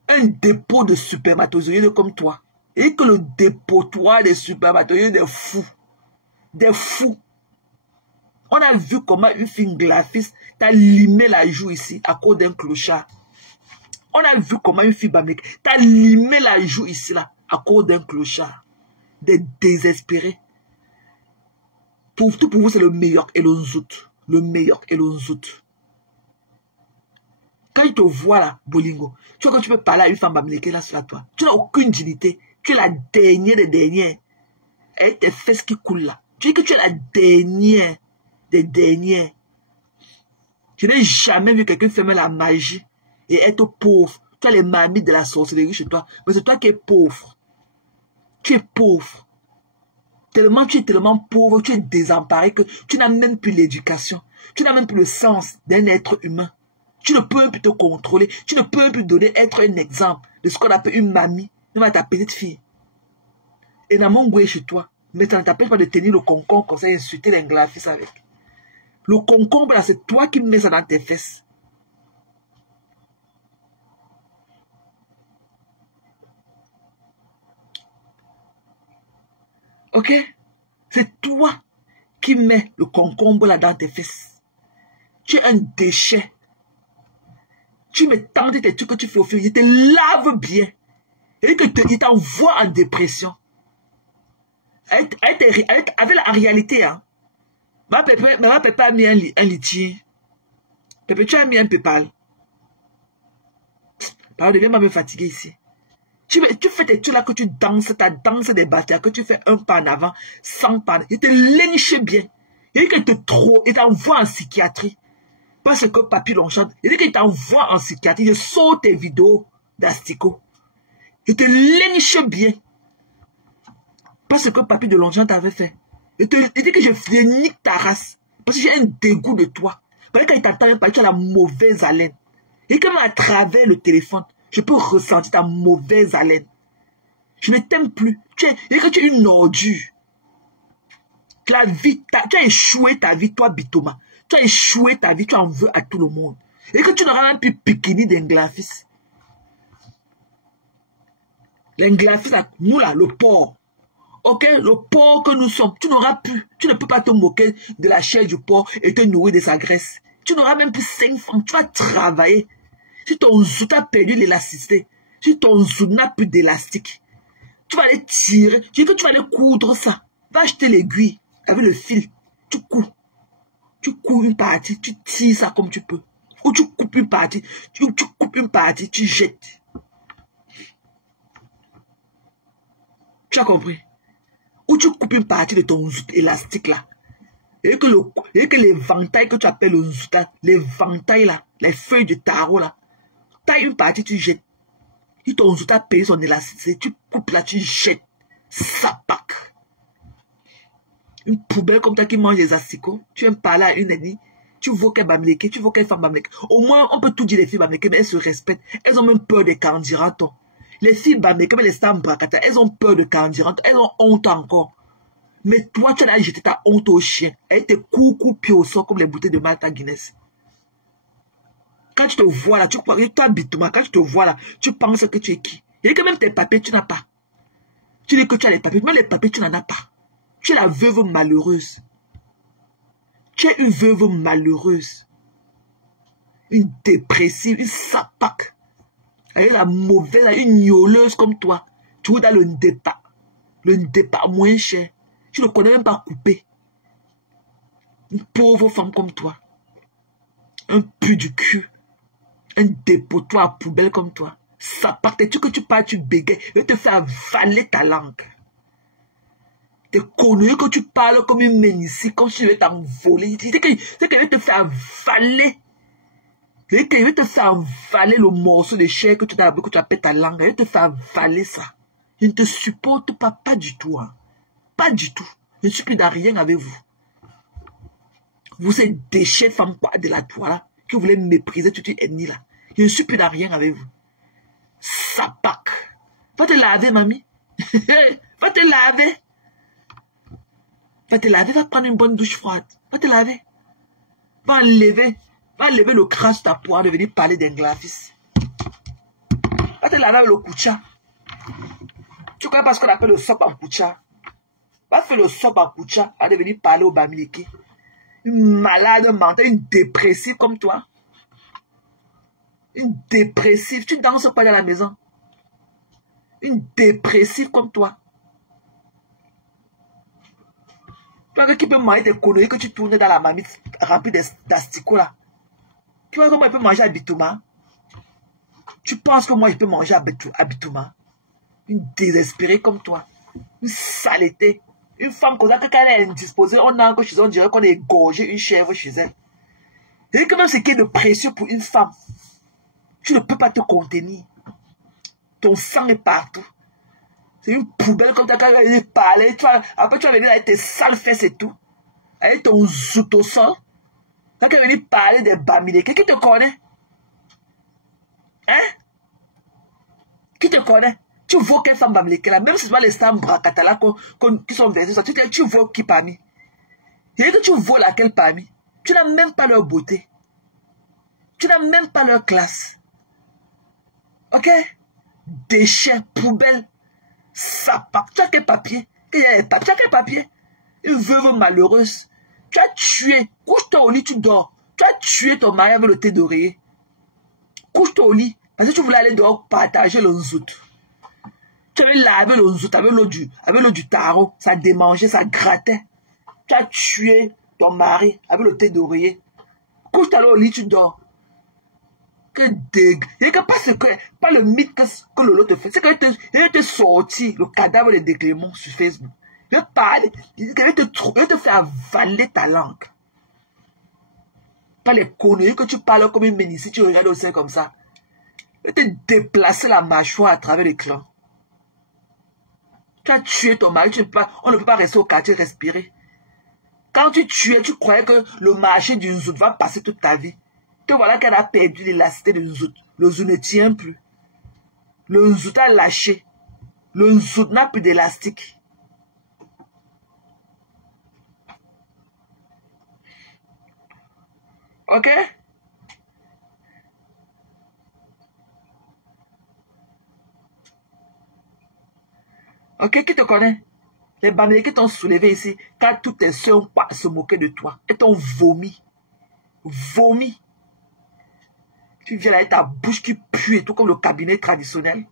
un dépôt de spermatozoïdes comme toi. Et que le dépotoir des spermatozoïdes des fous. Des fous. On a vu comment une fille graphiste t'a limé la joue ici à cause d'un clochard. On a vu comment une fille bamileke t'a limé la joue ici là à cause d'un clochard. Des désespérés. Tout pour vous, c'est le meilleur et le zout. Le meilleur et le zout. Quand il te voit là, Bolingo, tu vois que tu peux parler à une femme bamileke là sur toi. Tu n'as aucune dignité. Tu es la dernière des dernières. Et tes fesses qui coulent là. Tu dis que tu es la dernière des dernières. Je n'ai jamais vu quelqu'un faire la magie et être pauvre. Tu as les mamies de la sorcellerie chez toi. Mais c'est toi qui es pauvre. Tu es pauvre. Tu es tellement pauvre, tu es désemparé que tu n'as même plus l'éducation. Tu n'as même plus le sens d'un être humain. Tu ne peux plus te contrôler. Tu ne peux plus être un exemple de ce qu'on appelle une mamie, même à ta petite fille. Et dans mon goût chez toi, mais ça ne t'appelle pas de tenir le concombre comme ça et insulter les graphistes avec. Le concombre là, c'est toi qui mets ça dans tes fesses. Ok? C'est toi qui mets le concombre là dans tes fesses. Tu es un déchet. Tu me tentes tes trucs que tu fais au fil. Il te lave bien. Et qu'il t'envoie en dépression. Avec la réalité, hein. Ma papa a mis un lithium. Pépé, tu as mis un pépal. Pardon, viens me fatiguer ici. Tu fais tes trucs là que tu danses, ta danse des batailles, que tu fais un pas en avant, 100 pas en avant. Il te lynche bien. Il dit qu'il t'envoie en psychiatrie. Parce que Papy Longchamp, il dit qu'il t'envoie en psychiatrie. Il saute tes vidéos d'Astico. Il te lynche bien. Parce que Papy de Longchamp t'avait fait. Il dit que je nique ta race. Parce que j'ai un dégoût de toi. Parce que quand il t'entend parler, tu as la mauvaise haleine. Et comme à travers le téléphone, je peux ressentir ta mauvaise haleine. Je ne t'aime plus. Tu es une ordure. Tu as échoué ta vie, toi, Bitoma. Tu as échoué ta vie, tu en veux à tout le monde. Et que tu n'auras même plus piquini d'un graphiste. L'englafis, nous là, le porc. Ok, le porc que nous sommes, tu n'auras plus, tu ne peux pas te moquer de la chair du porc et te nourrir de sa graisse. Tu n'auras même plus 5 francs, tu vas travailler. Si ton zout a perdu l'élasticité, si ton zout n'a plus d'élastique, tu vas aller tirer, tu dis que tu vas aller coudre ça. Va acheter l'aiguille avec le fil, tu couds. Tu coupes une partie, tu tires ça comme tu peux. Ou tu coupes une partie, tu coupes une partie, tu jettes. Tu as compris? Ou tu coupes une partie de ton zout élastique là. Et que les ventailles que tu appelles le zout, les ventailles là, les feuilles de tarot là, tu as une partie, tu jettes. Si ton zout a payé son élasticité, tu coupes là, tu jettes. Ça pack. Une poubelle comme toi qui mange des asticots, tu aimes parler à une ennemie, tu vois qu'elle bamleke, tu vois qu'elle femme bamleke. Au moins, on peut tout dire les filles bamleke, mais elles se respectent. Elles ont même peur des candidates. Les filles bamleke, mais les stars bracata, elles ont peur de candidates, elles ont honte encore. Mais toi, tu as jeté ta honte au chien. Elle te coucou pied au sol comme les bouteilles de Malta Guinness. Quand tu te vois là, tu crois que tu habites moi. Quand tu te vois là, tu penses que tu es qui? Il y a que même tes papiers, tu n'as pas. Tu dis que tu as les papiers, mais les papiers, tu n'en as pas. Tu es la veuve malheureuse. Tu es une veuve malheureuse. Une dépressive, une sapac. Elle est la mauvaise, une gnôleuse comme toi. Tu es dans le départ. Le départ moins cher. Tu ne connais même pas couper. Une pauvre femme comme toi. Un pu du cul. Un dépotoir à poubelle comme toi. Sapac, tu que tu parles, tu bégayes. Je vais te faire avaler ta langue. T'es connu que tu parles comme une ménissie, comme si je vais t'envoler. C'est que je vais te faire avaler. C'est que je vais te faire avaler le morceau de chair que tu as que tu appelles ta langue. Je vais te faire avaler ça. Je ne te supporte pas, pas du tout. Hein. Pas du tout. Je ne suis plus dans rien avec vous. Vous êtes déchets femmes quoi de la toile là, que vous voulez mépriser toute une ethnie là. Je ne suis plus dans rien avec vous. Sapac. Va te laver, mamie. Va te laver. Va te laver, va prendre une bonne douche froide. Va te laver. Va enlever le crasse de ta poire de venir parler d'englafis. Va te laver avec le koucha. Tu connais pas ce qu'on appelle le sop en koucha? Va faire le sop en koucha à venir parler au bamileke. Une malade mentale, une dépressive comme toi. Une dépressive. Tu danses pas dans la maison. Une dépressive comme toi. Toi qui peux manger des conneries que tu tournes dans la mamie remplie d'asticots là. Tu vois comment il peut manger à Bitouma? Tu penses que moi je peux manger à Bitouma? Une désespérée comme toi. Une saleté. Une femme comme ça, quand elle est indisposée, on dirait qu'on a égorgé une chèvre chez elle. Et quand même ce qui est de précieux pour une femme, tu ne peux pas te contenir. Ton sang est partout. C'est une poubelle comme ça, quand elle vient parler, après tu vas venir avec tes sales fesses et tout. Avec ton zout au sol. Quand elle vient parler des bamilés, qui te connaît? Hein? Qui te connaît? Tu vois quelle femme bamileke là, même si c'est pas les stars bracata là qui sont versés, tu vois qui parmi? Et que tu vois laquelle parmi? Tu n'as même pas leur beauté. Tu n'as même pas leur classe. Ok? Déchets, poubelles, sapac. Tu as quel papier? Tu as quel papier? Une veuve malheureuse. Tu as tué. Couche-toi au lit, tu dors. Tu as tué ton mari avec le thé d'oreiller. Couche-toi au lit. Parce que tu voulais aller dehors partager le zout. Tu avais lavé le zout avec l'eau du tarot. Ça démangeait, ça grattait. Tu as tué ton mari avec le thé d'oreiller. Couche-toi au lit, tu dors. Que dégueu. Il n'y a pas le mythe que Lolo te fait. C'est qu'il va te sortir le cadavre de Déclément sur Facebook. Il va parler. Il va te faire avaler ta langue. Pas les conneries que tu parles comme une ménissie, tu regardes au sein comme ça. Il va te déplacer la mâchoire à travers les clans. Tu as tué ton mari, on ne peut pas rester au quartier respirer. Quand tu tuais, tu croyais que le marché du zout va passer toute ta vie. Te voilà qu'elle a perdu l'élasticité du zout. Le zout ne tient plus. Le zout a lâché. Le zout n'a plus d'élastique. Ok? Ok, qui te connaît? Les Bamileke qui t'ont soulevé ici, quand toutes tes soeurs se moquaient de toi, et t'ont vomi. Vomi. Tu viens là avec ta bouche qui pue et tout comme le cabinet traditionnel.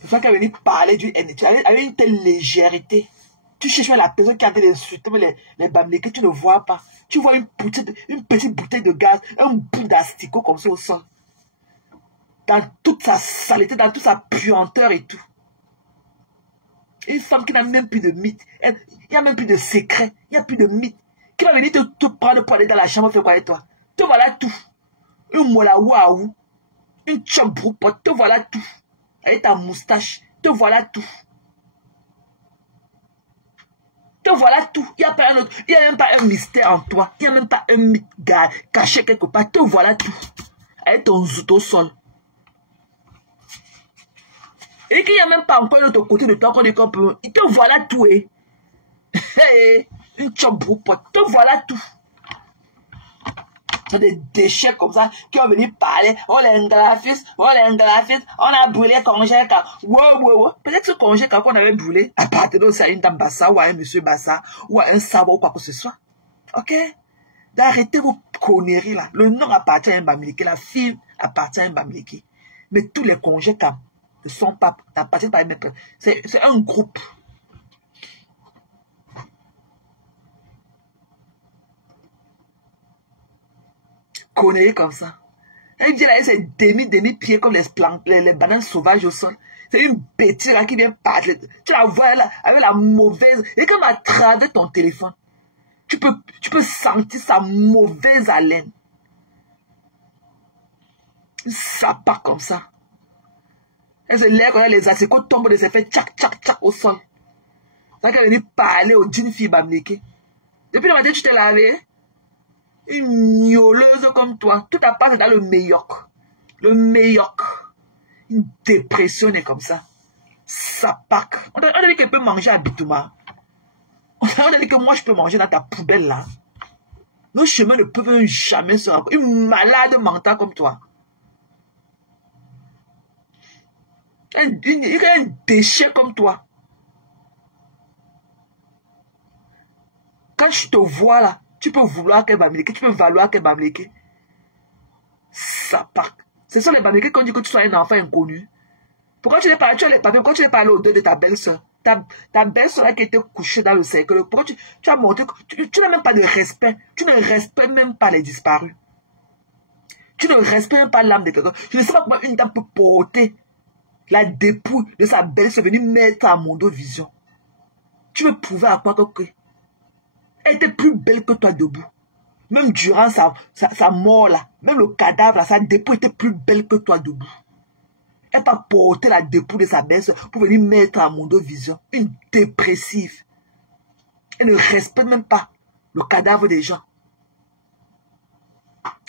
C'est ça qu'elle est venue parler du NT avec une telle légèreté. Tu cherches la personne qui a des insultes, mais les Bamileke, tu ne vois pas. Tu vois une petite bouteille de gaz, un bout d'asticot comme ça au sol. Dans toute sa saleté, dans toute sa puanteur et tout. Une femme qui n'a même plus de mythe. Il n'y a même plus de secret. Il n'y a plus de mythe. Qui va venir te prendre pour aller dans la chambre faire quoi avec toi? Te voilà tout. Une mola waouh. Une chambroupote. Te voilà tout. Avec ta moustache. Te voilà tout. Te voilà tout. Il n'y a pas un autre. Il n'y a même pas un mystère en toi. Il n'y a même pas un mythe caché quelque part. Te voilà tout. Avec ton zout au sol. Et qu'il n'y a même pas encore un autre côté de toi qu'on est comme. Il te voilà tout, eh. Hey, une chambroupote. Te voilà tout. C'est des déchets comme ça qui vont venir parler. Oh les englafistes, on a brûlé congé. Wow. Peut-être ce congé qu'on avait brûlé appartenait aussi à une dame Bassa ou à un monsieur Bassa ou à un sabot ou quoi que ce soit. Ok? D'arrêter vos conneries là. Le nom appartient à un Bamileke, la fille appartient à un Bamileke. Mais tous les congés ne sont pas, n'appartiennent pas à un même. C'est un groupe. Conneries comme ça. Elle vient là, c'est demi-pieds comme les bananes sauvages au sol. C'est une bêtise là qui vient parler. Tu la vois là, avec la mauvaise. Et comme à travers ton téléphone, tu peux sentir sa mauvaise haleine. Ça part comme ça. Elle se lève, les assicots tombent de ses fait tchac au sol. C'est qu'elle est venue parler aux d'une fille Bamileke. Depuis le matin, tu t'es lavé. Une gnôleuse comme toi. Tout à part, c'est dans le médiocre. Le médiocre. Une dépression est comme ça. Ça pack. On a dit qu'elle peut manger à Bitouma. On a dit que moi, je peux manger dans ta poubelle là. Nos chemins ne peuvent jamais se rencontrer. Une malade mentale comme toi. Un déchet comme toi. Quand je te vois là, tu peux vouloir qu'elle Bamileke, tu peux valoir qu'elle Bamileke. Ça part. C'est ça les Bamileke qu'on dit que tu sois un enfant inconnu. Pourquoi tu n'es pas, tu as les papiers, pourquoi tu n'es pas allé au deuil de ta belle-sœur? Ta belle-sœur là qui était couchée dans le cercle. Pourquoi tu as montré, tu n'as même pas de respect. Tu ne respectes même pas les disparus. Tu ne respectes même pas l'âme de quelqu'un. Je ne sais pas comment une dame peut porter la dépouille de sa belle-sœur venir mettre à mon dos vision. Tu veux prouver à quoi que elle était plus belle que toi debout. Même durant sa mort là, même le cadavre là, sa dépouille était plus belle que toi debout. Elle n'a pas porté la dépouille de sa belle-sœur pour venir mettre à mon dos vision. Une dépressive. Elle ne respecte même pas le cadavre des gens.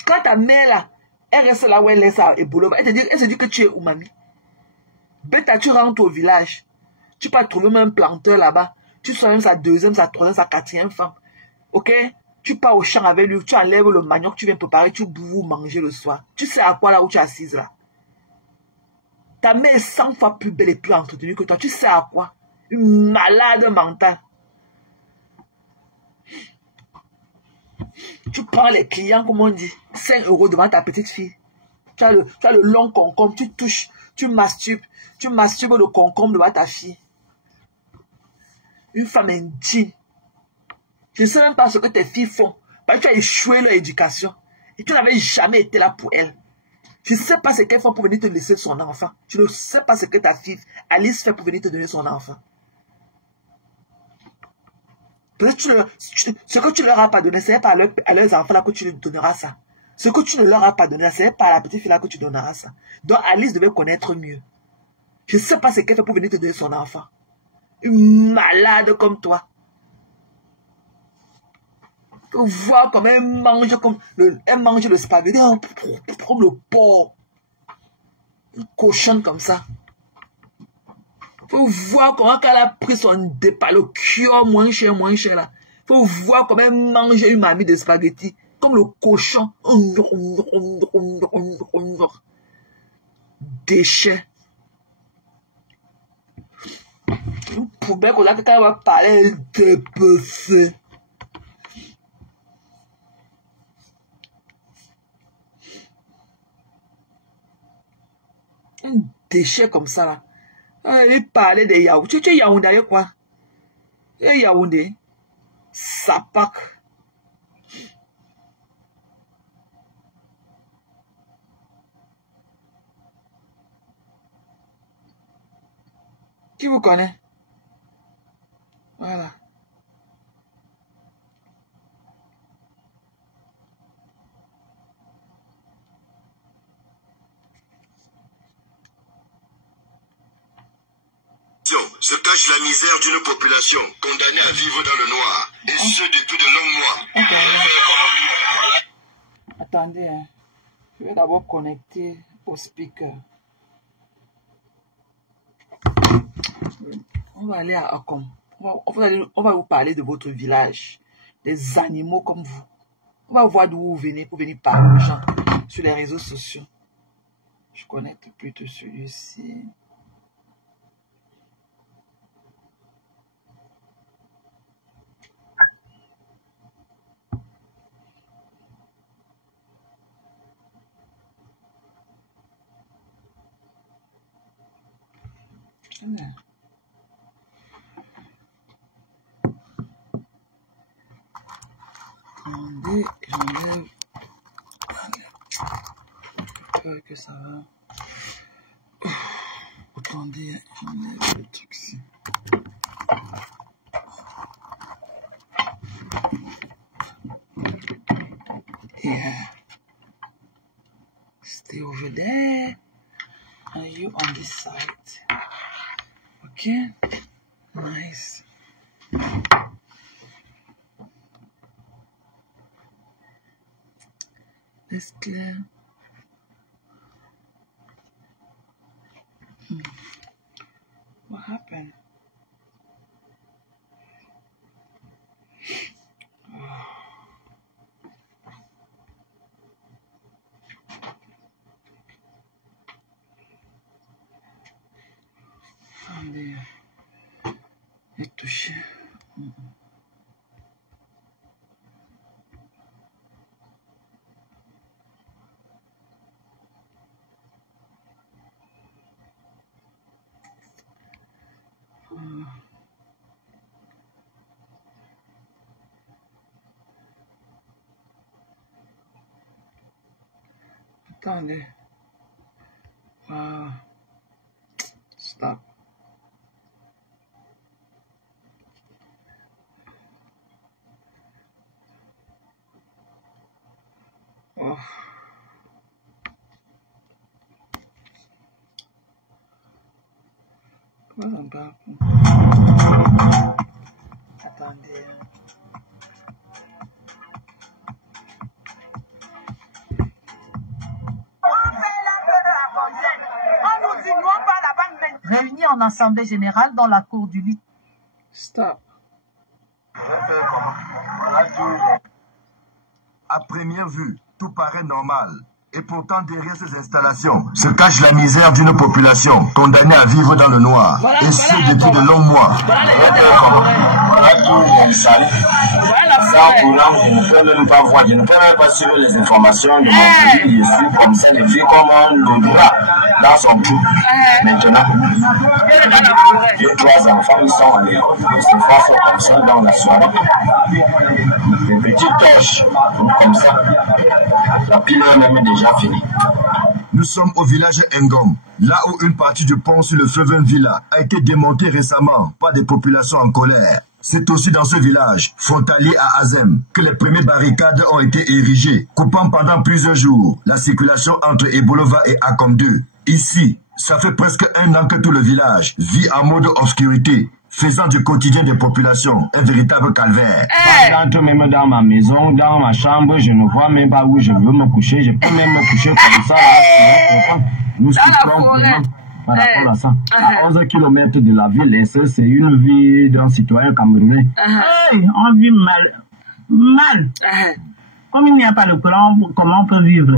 Quand ta mère là, elle reste là où elle laisse à Ebola, elle se dit que tu es Oumami. Bêta, tu rentres au village. Tu peux trouver même un planteur là-bas. Tu sois même sa deuxième, sa troisième, sa quatrième femme. Ok? Tu pars au champ avec lui, tu enlèves le manioc, tu viens préparer, tu bouves manger le soir. Tu sais à quoi là où tu es assise là? Ta mère est 100 fois plus belle et plus entretenue que toi. Tu sais à quoi? Une malade mentale. Tu prends les clients, comme on dit, 5 € devant ta petite fille. Tu as le long concombre, tu touches, tu masturbes le concombre devant ta fille. Une femme indigne. Je ne sais même pas ce que tes filles font. Parce que tu as échoué leur éducation. Et tu n'avais jamais été là pour elles. Je ne sais pas ce qu'elles font pour venir te laisser son enfant. Je ne sais pas ce que ta fille Alice fait pour venir te donner son enfant. Peut-être ce que tu ne leur as pas donné, c'est pas à leurs enfants là que tu leur donneras ça. Ce que tu ne leur as pas donné, c'est pas à la petite fille là que tu donneras ça. Donc Alice devait connaître mieux. Je ne sais pas ce qu'elle fait pour venir te donner son enfant. Une malade comme toi. Tu vois comme elle mange le spaghetti comme le porc. Une cochonne comme ça. Faut voir comment elle a pris son départ, le cure moins cher là. Faut voir comment elle mange une mamie de spaghetti. Comme le cochon. Déchet. Une poubelle qu'on a quand elle va parler de PC. Un déchet comme ça là. Il parlait de Yaoundé. Tu es Yaoundé avec quoi? Tu es Yaoundé. Sapak. Qui vous connaît? Voilà. Se cache la misère d'une population condamnée à vivre dans le noir, et ce depuis de longs mois. Attendez, hein. Je vais d'abord connecter au speaker. On va aller à Akom. On va vous parler de votre village, des animaux comme vous. On va voir d'où vous venez pour venir parler aux gens sur les réseaux sociaux. Je connecte plutôt celui-ci. Attendez, j'enlève. J'espère que ça va. Attendez, j'enlève le truc ici. Yeah. Stay over there. And you on this side. Okay. Nice. Let's clear. What happened? Attendez. Et touché. Attendez. Stop. Oh. Comment on parle? Attendez. Réunis en assemblée générale dans la cour du lit. Stop. À première vue, tout paraît normal. Et pourtant, derrière ces installations, se cache la misère d'une population condamnée à vivre dans le noir. Voilà, et ce depuis de longs mois. Voilà tout le salut. Sans courant, je ne peux même pas voir, je ne peux même pas suivre les informations de mon pays. Je suis comme ça, je vis comme un loup-bras dans son trou. Maintenant, 2-3 enfants, ils sont à l'école, ils se font comme ça dans la soirée. Des petites torches, comme ça. La pile est même déjà finie. Nous sommes au village Ngom, là où une partie du pont sur le fleuve Villa a été démontée récemment par des populations en colère. C'est aussi dans ce village, frontalier à Azem, que les premières barricades ont été érigées, coupant pendant plusieurs jours la circulation entre Ebolova et Akom 2. Ici, ça fait presque 1 an que tout le village vit en mode obscurité, faisant du quotidien des populations un véritable calvaire. Même dans ma maison, dans ma chambre, je ne vois même pas où je veux me coucher. Je peux même me coucher comme ça. Là, nous souffrons vraiment par rapport à ça. À 11 km de la ville, c'est une vie d'un citoyen camerounais. Hey, on vit mal. Mal. Comme il n'y a pas le courant, comment on peut vivre?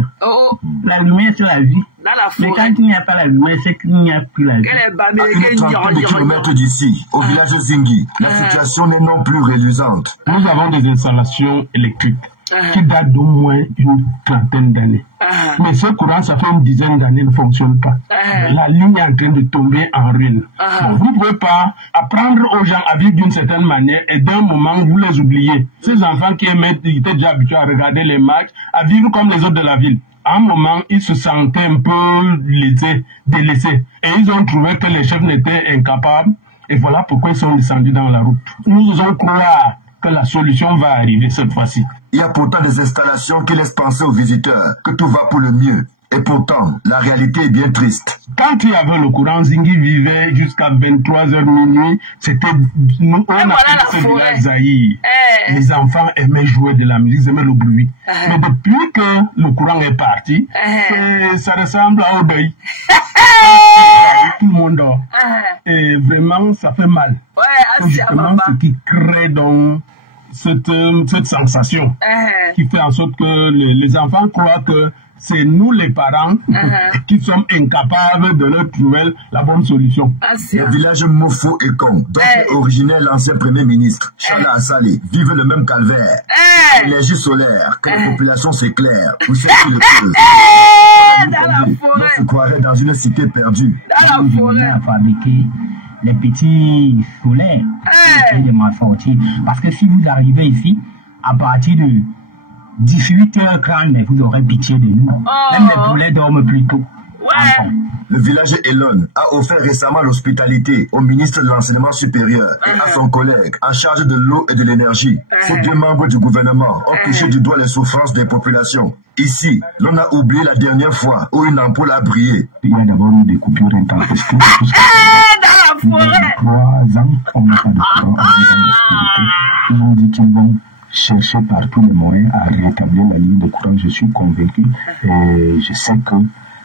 La lumière, c'est la vie. Dans la forêt. Mais quand il n'y a pas la lumière, c'est qu'il n'y a plus la vie. À une trentaine de kilomètres d'ici, au village de Zingi, la situation n'est non plus reluisante. Nous avons des installations électriques qui datent d'au moins une trentaine d'années. Mais ce courant, ça fait une dizaine d'années, ne fonctionne pas. La ligne est en train de tomber en ruine. Vous ne pouvez pas apprendre aux gens à vivre d'une certaine manière et d'un moment, vous les oubliez. Ces enfants qui étaient déjà habitués à regarder les matchs, à vivre comme les autres de la ville. À un moment, ils se sentaient un peu délaissés. Et ils ont trouvé que les chefs n'étaient incapables. Et voilà pourquoi ils sont descendus dans la route. Nous osons croire que la solution va arriver cette fois-ci. Il y a pourtant des installations qui laissent penser aux visiteurs que tout va pour le mieux. Et pourtant, la réalité est bien triste. Quand il y avait le courant, Zingi vivait jusqu'à 23h minuit. C'était, on appelait ce village Zaïre. Les enfants aimaient jouer de la musique, ils aimaient le bruit. Mais depuis que le courant est parti, ça ressemble à un deuil. Tout le monde dort. Et vraiment, ça fait mal. C'est justement ce qui crée donc cette sensation qui fait en sorte que les enfants croient que c'est nous les parents qui sommes incapables de leur trouver la bonne solution. Le village Mofo et Kong, dont est originaire l'ancien premier ministre, Chala Assali, vivent le même calvaire. L'énergie solaire, que la population s'éclaire, ou c'est qui le creuse. On se croirait dans une cité perdue. Dans la forêt. À fabriquer les petits solaires de ma sortie. Parce que si vous arrivez ici, à partir de 18h30, vous aurez pitié de nous. Même les poulets dorment plus tôt. Le village Elon a offert récemment l'hospitalité au ministre de l'Enseignement supérieur et à son collègue en charge de l'eau et de l'énergie. Ces deux membres du gouvernement ont touché du doigt les souffrances des populations. Ici, l'on a oublié la dernière fois où une ampoule a brillé. Il y a d'abord eu des coupures intempestives. Dans la forêt. 3 ans, on n'a pas de courant. Ils ont dit qu'ils vont chercher par tous les moyens à rétablir la ligne de courant. Je suis convaincu et je sais que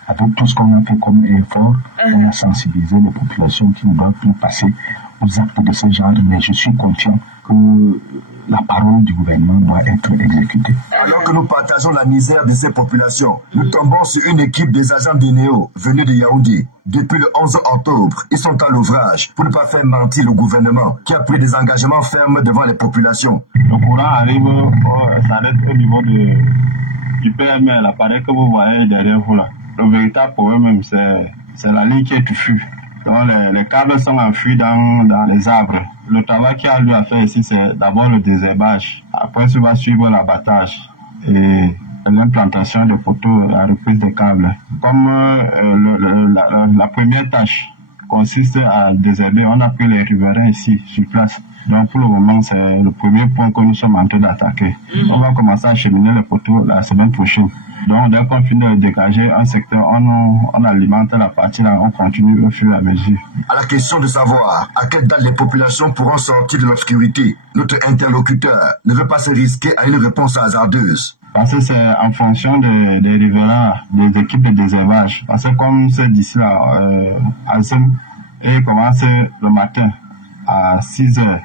avec tout ce qu'on a fait comme effort, on a sensibilisé les populations qui ne doivent plus passer aux actes de ce genre, mais je suis confiant que la parole du gouvernement doit être exécutée. Alors que nous partageons la misère de ces populations, nous tombons sur une équipe des agents d'INEO venus de Yaoundé. Depuis le 11 octobre, ils sont à l'ouvrage pour ne pas faire mentir le gouvernement qui a pris des engagements fermes devant les populations. Le courant arrive, s'arrête au niveau du PML, l'appareil que vous voyez derrière vous là. Le véritable problème même, c'est la ligne qui est touffue. Donc les câbles sont enfuis dans les arbres. Le travail qu'il y a lui à faire ici, c'est d'abord le désherbage. Après, ça va suivre l'abattage et l'implantation des poteaux, la reprise des câbles. Comme la première tâche consiste à désherber, on a pris les riverains ici, sur place. Donc pour le moment, c'est le premier point que nous sommes en train d'attaquer. On va commencer à acheminer les poteaux la semaine prochaine. Donc dès qu'on finit de dégager un secteur, on alimente la partie là, on continue au fur et à mesure. À la question de savoir à quelle date les populations pourront sortir de l'obscurité, notre interlocuteur ne veut pas se risquer à une réponse hasardeuse. Parce que c'est en fonction des riverains, des équipes de désherbage. Parce que comme c'est d'ici là, à Zem, et ils commencent le matin à 6h.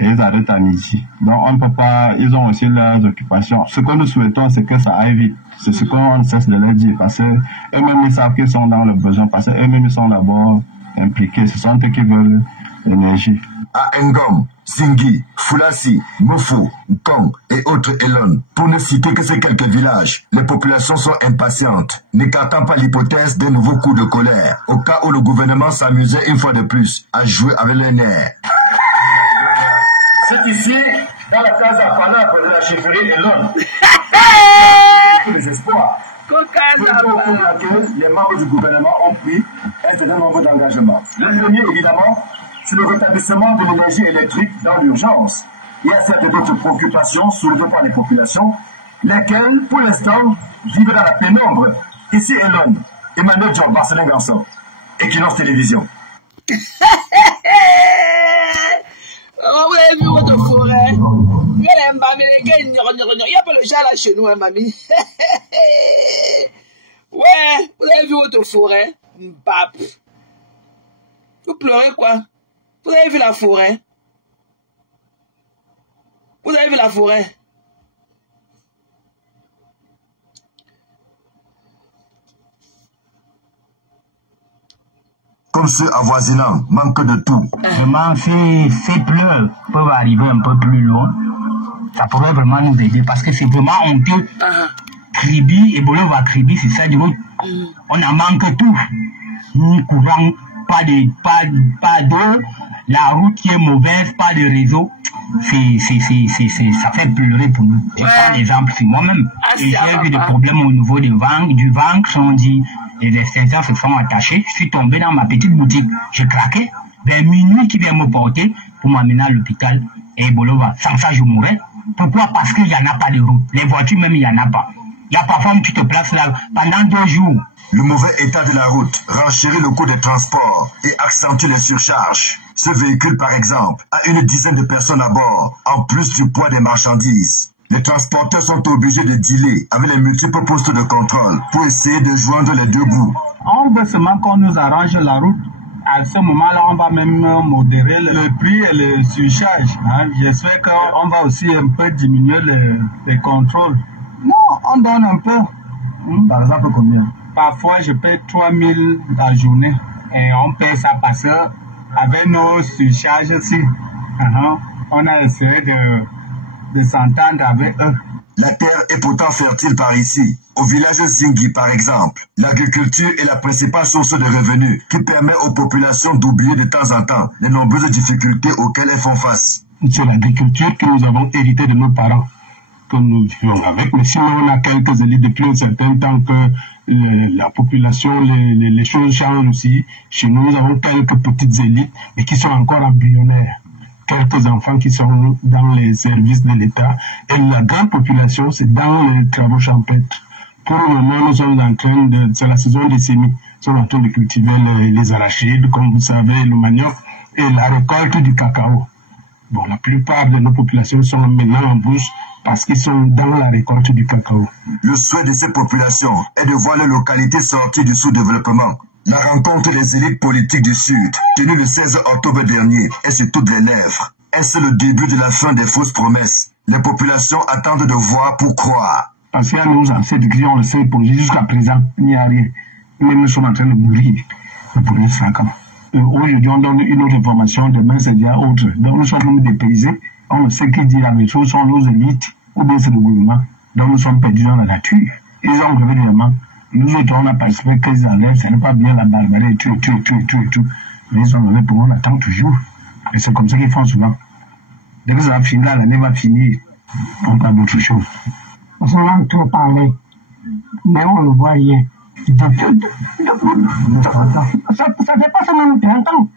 Et ils arrêtent à midi. Donc on ne peut pas, ils ont aussi leurs occupations. Ce que nous souhaitons, c'est que ça aille vite. C'est ce qu'on cesse de leur dire. Parce qu'eux-mêmes, ils savent qu'ils sont dans le besoin. Parce qu'eux-mêmes, ils sont d'abord impliqués. Ce sont eux qui veulent l'énergie. À Ngom, Zingi, Fulassi, Mofo, Kong et autres Elon, pour ne citer que ces quelques villages, les populations sont impatientes, n'écartant pas l'hypothèse d'un nouveau coup de colère, au cas où le gouvernement s'amusait une fois de plus à jouer avec les nerfs. C'est ici, dans la case à Panard de la chefferie Elon. Les espoirs. Les membres du gouvernement ont pris un certain nombre d'engagements. Le premier, évidemment, c'est le rétablissement de l'énergie électrique dans l'urgence. Il y a certes d'autres préoccupations soulevées par les populations, lesquelles, pour l'instant, vivent dans la pénombre. Ici, Elon, Emmanuel John, Marcelin Ganson, Equinox Télévision. Vous avez vu votre forêt? Il y a pas le chat là chez nous, hein, mamie. Ouais, vous avez vu votre forêt? Mbap. Vous pleurez quoi? Vous avez vu la forêt? Vous avez vu la forêt? comme ceux avoisinants, manquent de tout. Vraiment, ces pleurs peuvent arriver un peu plus loin. Ça pourrait vraiment nous aider parce que c'est vraiment honteux. Kribi, Ebola Kribi, c'est ça, du coup, on en manque tout. Ni courant, pas d'eau, la route qui est mauvaise, pas de réseau. Ça fait pleurer pour nous. Je prends l'exemple sur moi-même. J'ai vu des problèmes au niveau du ventre, on dit, les extincteurs se sont attachés. Je suis tombé dans ma petite boutique. Je craquais. Vers minuit qui vient me porter pour m'amener à l'hôpital. Et Ebola, sans ça, je mourrais. Pourquoi? Parce qu'il n'y en a pas de route. Les voitures même, il n'y en a pas. Il y a parfois une petite place là pendant 2 jours. Le mauvais état de la route renchérit le coût des transports et accentue les surcharges. Ce véhicule, par exemple, a une dizaine de personnes à bord, en plus du poids des marchandises. Les transporteurs sont obligés de dealer avec les multiples postes de contrôle pour essayer de joindre les deux bouts. On veut seulement qu'on nous arrange la route. À ce moment-là, on va même modérer le prix et le surcharge. J'espère qu'on va aussi un peu diminuer les contrôles. Non, on donne un peu. Par exemple, combien? Parfois, je paie 3 000 la journée. Et on paie ça parce que avec nos surcharges aussi, on a essayé de s'entendre avec eux. La terre est pourtant fertile par ici. Au village Zingi, par exemple, l'agriculture est la principale source de revenus qui permet aux populations d'oublier de temps en temps les nombreuses difficultés auxquelles elles font face. C'est l'agriculture que nous avons héritée de nos parents, que nous vivons avec. Mais sinon, on a quelques élites depuis un certain temps que la population, les choses changent aussi. Chez nous, nous avons quelques petites élites, mais qui sont encore embryonnaires. Quelques enfants qui sont dans les services de l'État. Et la grande population, c'est dans les travaux champêtres. Pour le moment, nous sommes en train c'est la saison des semis. Nous sommes en train de cultiver les arachides, comme vous savez, le manioc, et la récolte du cacao. Bon, la plupart de nos populations sont maintenant en brousse parce qu'ils sont dans la récolte du cacao. Le souhait de ces populations est de voir les localités sorties du sous-développement. La rencontre des élites politiques du Sud, tenue le 16 octobre dernier, est sur toutes les lèvres. Est-ce le début de la fin des fausses promesses? Les populations attendent de voir pour croire. Parce qu'il y a nos ancêtres qui ont le seuil posé jusqu'à présent, il n'y a rien. Mais nous sommes en train de mourir pour 5 ans. Aujourd'hui, on donne une autre information, demain c'est déjà autre. Donc nous sommes dépaysés, on ne sait qui dit la même chose, sont nos élites, ou bien c'est le gouvernement. Donc nous sommes perdus dans la nature. Ils ont levé des mains. Nous autres, on a participé qu'ils enlèvent, ce n'est pas bien la barbarie, tout. Mais ils ont levé pour on attend toujours. Et c'est comme ça qu'ils font souvent. Dès que ça va finir, l'année va finir, on parle d'autre chose. On s'en trop parler, mais on ne voit rien. Ça fait pas seulement 30 ans.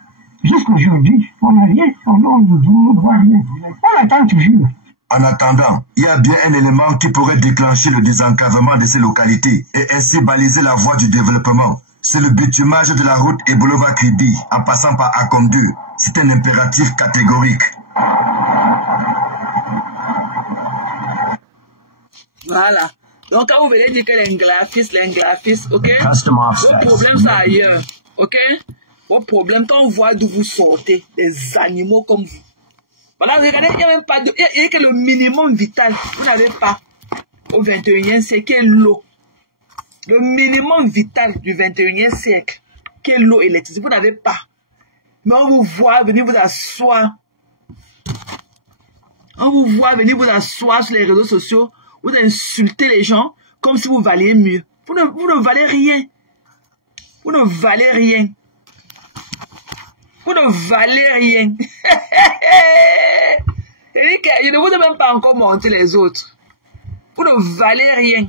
Jusqu'aujourd'hui, on n'a rien, on ne voit rien. On attend toujours. En attendant, il y a bien un élément qui pourrait déclencher le désenclavement de ces localités et ainsi baliser la voie du développement. C'est le bitumage de la route Ebolova-Kribi en passant par Akom 2. C'est un impératif catégorique. Voilà. Donc, quand vous venez dire que l'inglafis, ok? Vos problèmes sont ailleurs, ok? Vos problèmes, quand on voit d'où vous sortez, des animaux comme vous. Voilà, regardez, il n'y a même pas de... Il y a que le minimum vital, vous n'avez pas au 21e siècle, qui est l'eau. Le minimum vital du 21e siècle, qui est l'eau et l'électricité, vous n'avez pas. Mais on vous voit venir vous asseoir. On vous voit venir vous asseoir sur les réseaux sociaux, vous insultez les gens comme si vous valiez mieux. Vous ne valez rien. Vous ne valez rien. Vous ne valez rien. Je ne vous ai même pas encore montré les autres. Vous ne valez rien.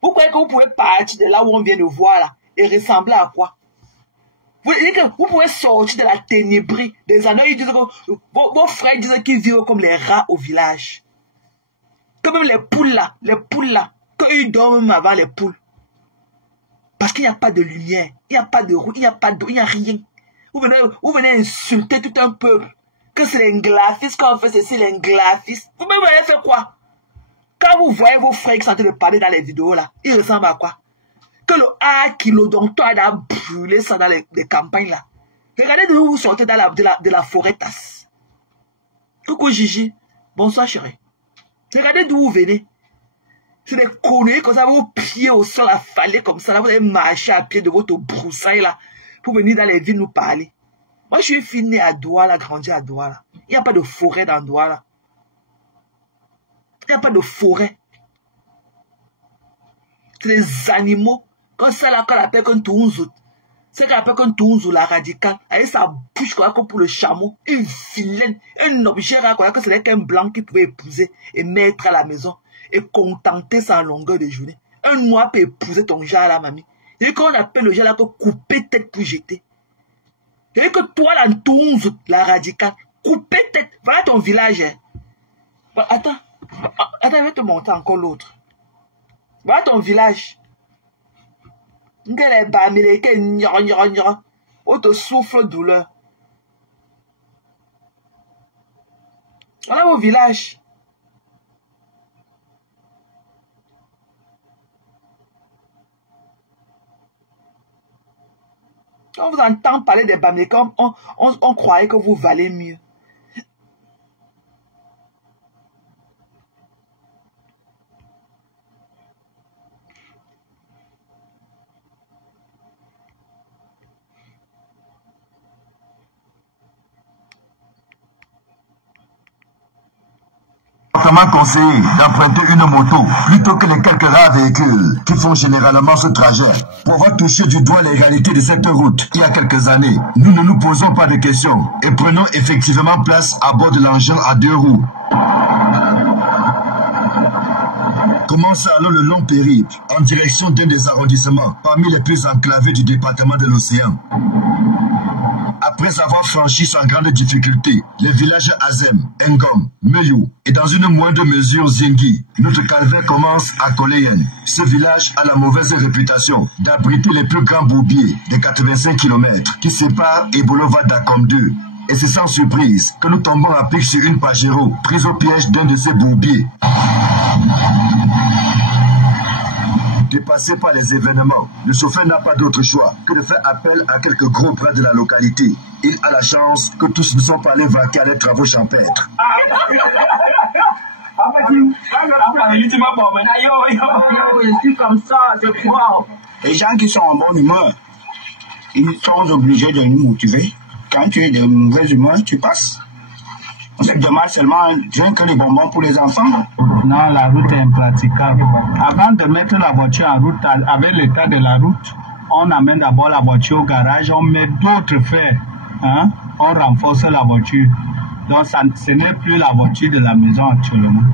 Vous croyez que vous pouvez partir de là où on vient de voir là et ressembler à quoi? Vous pouvez sortir de la ténébrie des années. Ils disent que vos frères disent qu'ils vivent comme les rats au village. Comme même les poules là, qu'ils dorment même avant les poules. Parce qu'il n'y a pas de lumière, il n'y a pas de route, il n'y a pas d'eau, il n'y a rien. Vous venez insulter tout un peuple. Que c'est l'inglafis, quand on fait ceci, l'inglafis. Vous-même, vous avez fait quoi? Quand vous voyez vos frères qui sont en train de parler dans les vidéos là, ils ressemblent à quoi? Que le kilodocteur a brûlé ça dans les campagnes là. Regardez d'où vous sortez de la forêt tasse. Coucou Gigi, bonsoir chérie. Regardez d'où vous venez. C'est des conneries comme ça, vos pieds au sol affalés comme ça, là, vous allez marcher à pied de votre broussaille là. pour venir dans les villes nous parler. Moi, je suis fille née à Douala, grandi à Douala. Il n'y a pas de forêt dans Douala. Il n'y a pas de forêt. C'est des animaux. Quand c'est là qu'on appelle un tounzou. C'est qu'on appelle un tounzou, la radicale. Avec sa bouche comme pour le chameau. Une vilaine. Un objet que c'était qu'un blanc qui pouvait épouser et mettre à la maison. Et contenter sa longueur de journée. Un noir peut épouser ton genre là, mamie. Et qu'on appelle le genre là que couper tête pour jeter. Et que toi, la tounzou, la radicale, couper tête. Voilà ton village. Hein. Attends, je vais te montrer encore l'autre. Voilà ton village. On te souffle douleur. Voilà mon village. Quand on vous entend parler des Bamileke, on croyait que vous valez mieux. Conseillé d'emprunter une moto plutôt que les quelques rares véhicules qui font généralement ce trajet. Pour avoir touché du doigt les réalités de cette route il y a quelques années, nous ne nous posons pas de questions et prenons effectivement place à bord de l'engin à 2 roues. Commence alors le long périple en direction d'un des arrondissements parmi les plus enclavés du département de l'Océan. Après avoir franchi sans grande difficulté les villages Azem, Ngom, Meyou et dans une moindre mesure Zingi, notre calvaire commence à Koleyen. Ce village a la mauvaise réputation d'abriter les plus grands bourbiers des 85 km qui séparent Ebolova d'Akom 2. Et c'est sans surprise que nous tombons à pic sur une Pajero prise au piège d'un de ces bourbiers. Dépassé par les événements, le chauffeur n'a pas d'autre choix que de faire appel à quelques gros bras de la localité. Il a la chance que tous ne sont pas allés vaquer à des travaux champêtres. Je suis comme ça, c'est quoi? Les gens qui sont en bonne humeur, ils sont obligés de nous motiver. Quand tu es de mauvaise humeur, tu passes. On se demande seulement rien que les bonbons pour les enfants. Non, la route est impraticable. Avant de mettre la voiture en route, avec l'état de la route, on amène d'abord la voiture au garage, on met d'autres fers, hein? On renforce la voiture. Donc ce n'est plus la voiture de la maison actuellement.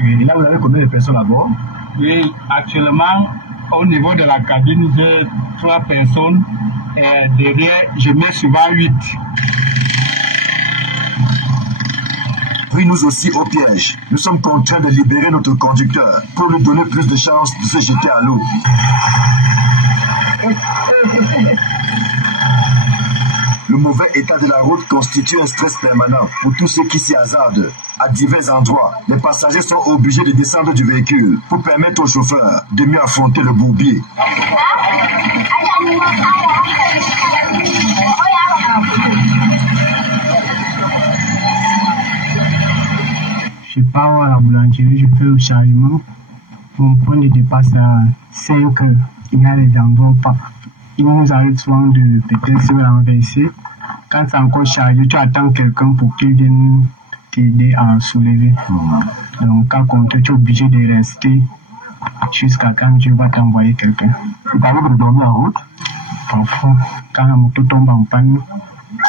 Et là, vous avez combien de personnes à bord? Oui, actuellement, au niveau de la cabine, j'ai 3 personnes. Et derrière, je mets souvent 8. Pris-nous aussi au piège. Nous sommes contraints de libérer notre conducteur pour lui donner plus de chances de se jeter à l'eau. Le mauvais état de la route constitue un stress permanent pour tous ceux qui s'y hasardent. À divers endroits, les passagers sont obligés de descendre du véhicule pour permettre au chauffeur de mieux affronter le bourbier. Je pars à la boulangerie, je fais au chargement. Mon point de dépasse à 5 heures. Il y a les endroits pas. Il nous arrive souvent de peut-être se renverser. Quand c'est encore chargé, tu attends quelqu'un pour qu'il vienne t'aider à soulever. Donc quand tu es obligé de rester jusqu'à quand tu vas t'envoyer quelqu'un. Tu t'arrives de dormir en route? Parfois, quand la moto tombe en panne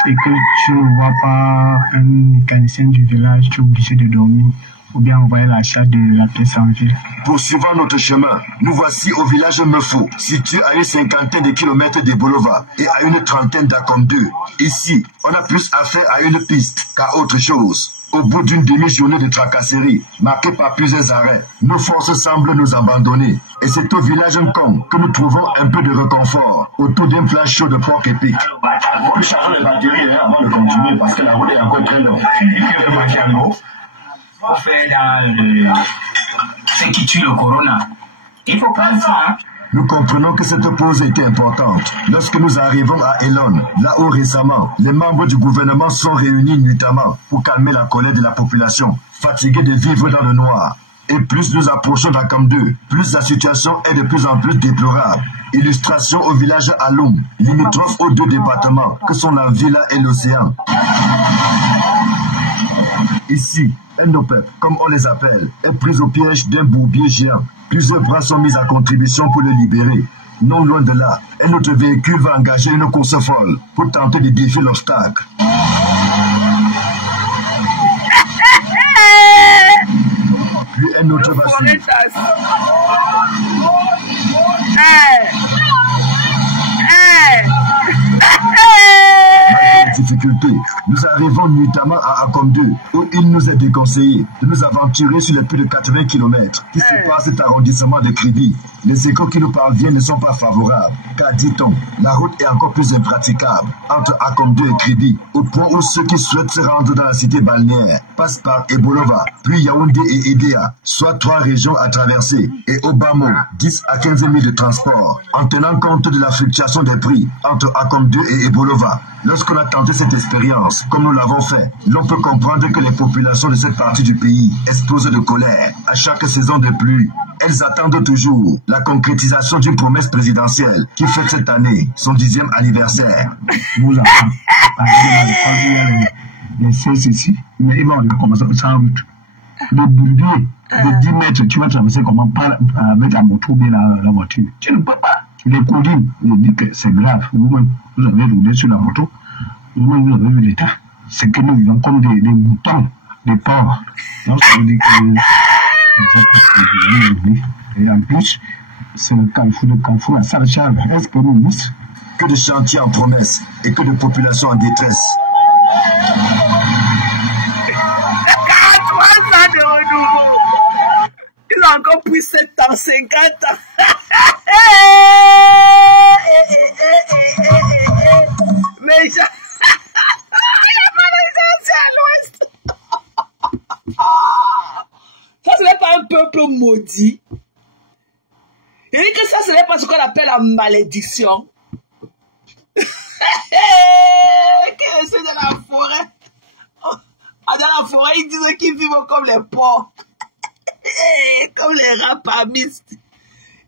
et que tu ne vois pas un mécanicien du village, tu es obligé de dormir ou bien envoyer l'achat de la pièce en ville. Poursuivant notre chemin, nous voici au village Meufo, situé à une 50aine de kilomètres d'Ebolova et à une 30aine d'Akom 2. Ici, on a plus affaire à une piste qu'à autre chose. Au bout d'une demi-journée de tracasserie, marquée par plusieurs arrêts, nos forces semblent nous abandonner. Et c'est au village Nkong que nous trouvons un peu de réconfort autour d'un plat chaud de porc épic. Vous chargez les batteries avant de continuer parce que la route est encore très longue. Faut faire dans ce qui tue le corona. Il faut prendre ça, hein? Nous comprenons que cette pause était importante. Lorsque nous arrivons à Elon, là où récemment, les membres du gouvernement sont réunis nuitamment pour calmer la colère de la population, fatiguée de vivre dans le noir. Et plus nous approchons d'Akam 2, plus la situation est de plus en plus déplorable. Illustration au village Aloum, limitrophe aux deux départements que sont la villa et l'océan. Ici, Endopep, comme on les appelle, est prise au piège d'un bourbier géant. Plusieurs bras sont mis à contribution pour le libérer. Non loin de là, un autre véhicule va engager une course folle pour tenter de défier l'obstacle. Puis un autre va suivre. Difficulté. Nous arrivons nuitamment à Akom 2, où il nous est déconseillé de nous aventurer sur les plus de 80 km qui séparent cet arrondissement de Kribi. Les échos qui nous parviennent ne sont pas favorables, car dit-on, la route est encore plus impraticable entre Akom 2 et Kribi, au point où ceux qui souhaitent se rendre dans la cité balnéaire passent par Ebolova, puis Yaoundé et Edea, soit 3 régions à traverser, et au bas mot, 10 à 15 000 de transport, en tenant compte de la fluctuation des prix entre Akom 2 et Ebolova. Lorsqu'on a tenté cette expérience, comme nous l'avons fait, l'on peut comprendre que les populations de cette partie du pays explosent de colère à chaque saison de pluie. Elles attendent toujours la concrétisation d'une promesse présidentielle qui fête cette année son 10e anniversaire. Nous avons les choses ici, mais ils vont commencer sans route. Le bourbier de 10 mètres, tu vas traverser comment pas avec la moto ou la voiture. Tu ne peux pas. Les collines, on dit que c'est grave. Vous-même, vous avez roulé sur la moto. Vous-même, vous avez vu l'état. C'est que nous vivons comme des moutons, des porcs. Donc, ça veut dire que et en plus, c'est le carrefour, la salle charge. Est-ce que nous que de chantiers en promesse et que de populations en détresse. 43 ans de renouveau. Il a encore pris 7 ans, 50 ans. Mais il a pas réalisé à l'ouest. Ça, ce n'est pas un peuple maudit. Il dit que ça, ce n'est pas ce qu'on appelle la malédiction. Qui est dans la forêt. Dans la forêt, ils disent qu'ils vivent comme les porcs. Comme les rapamistes.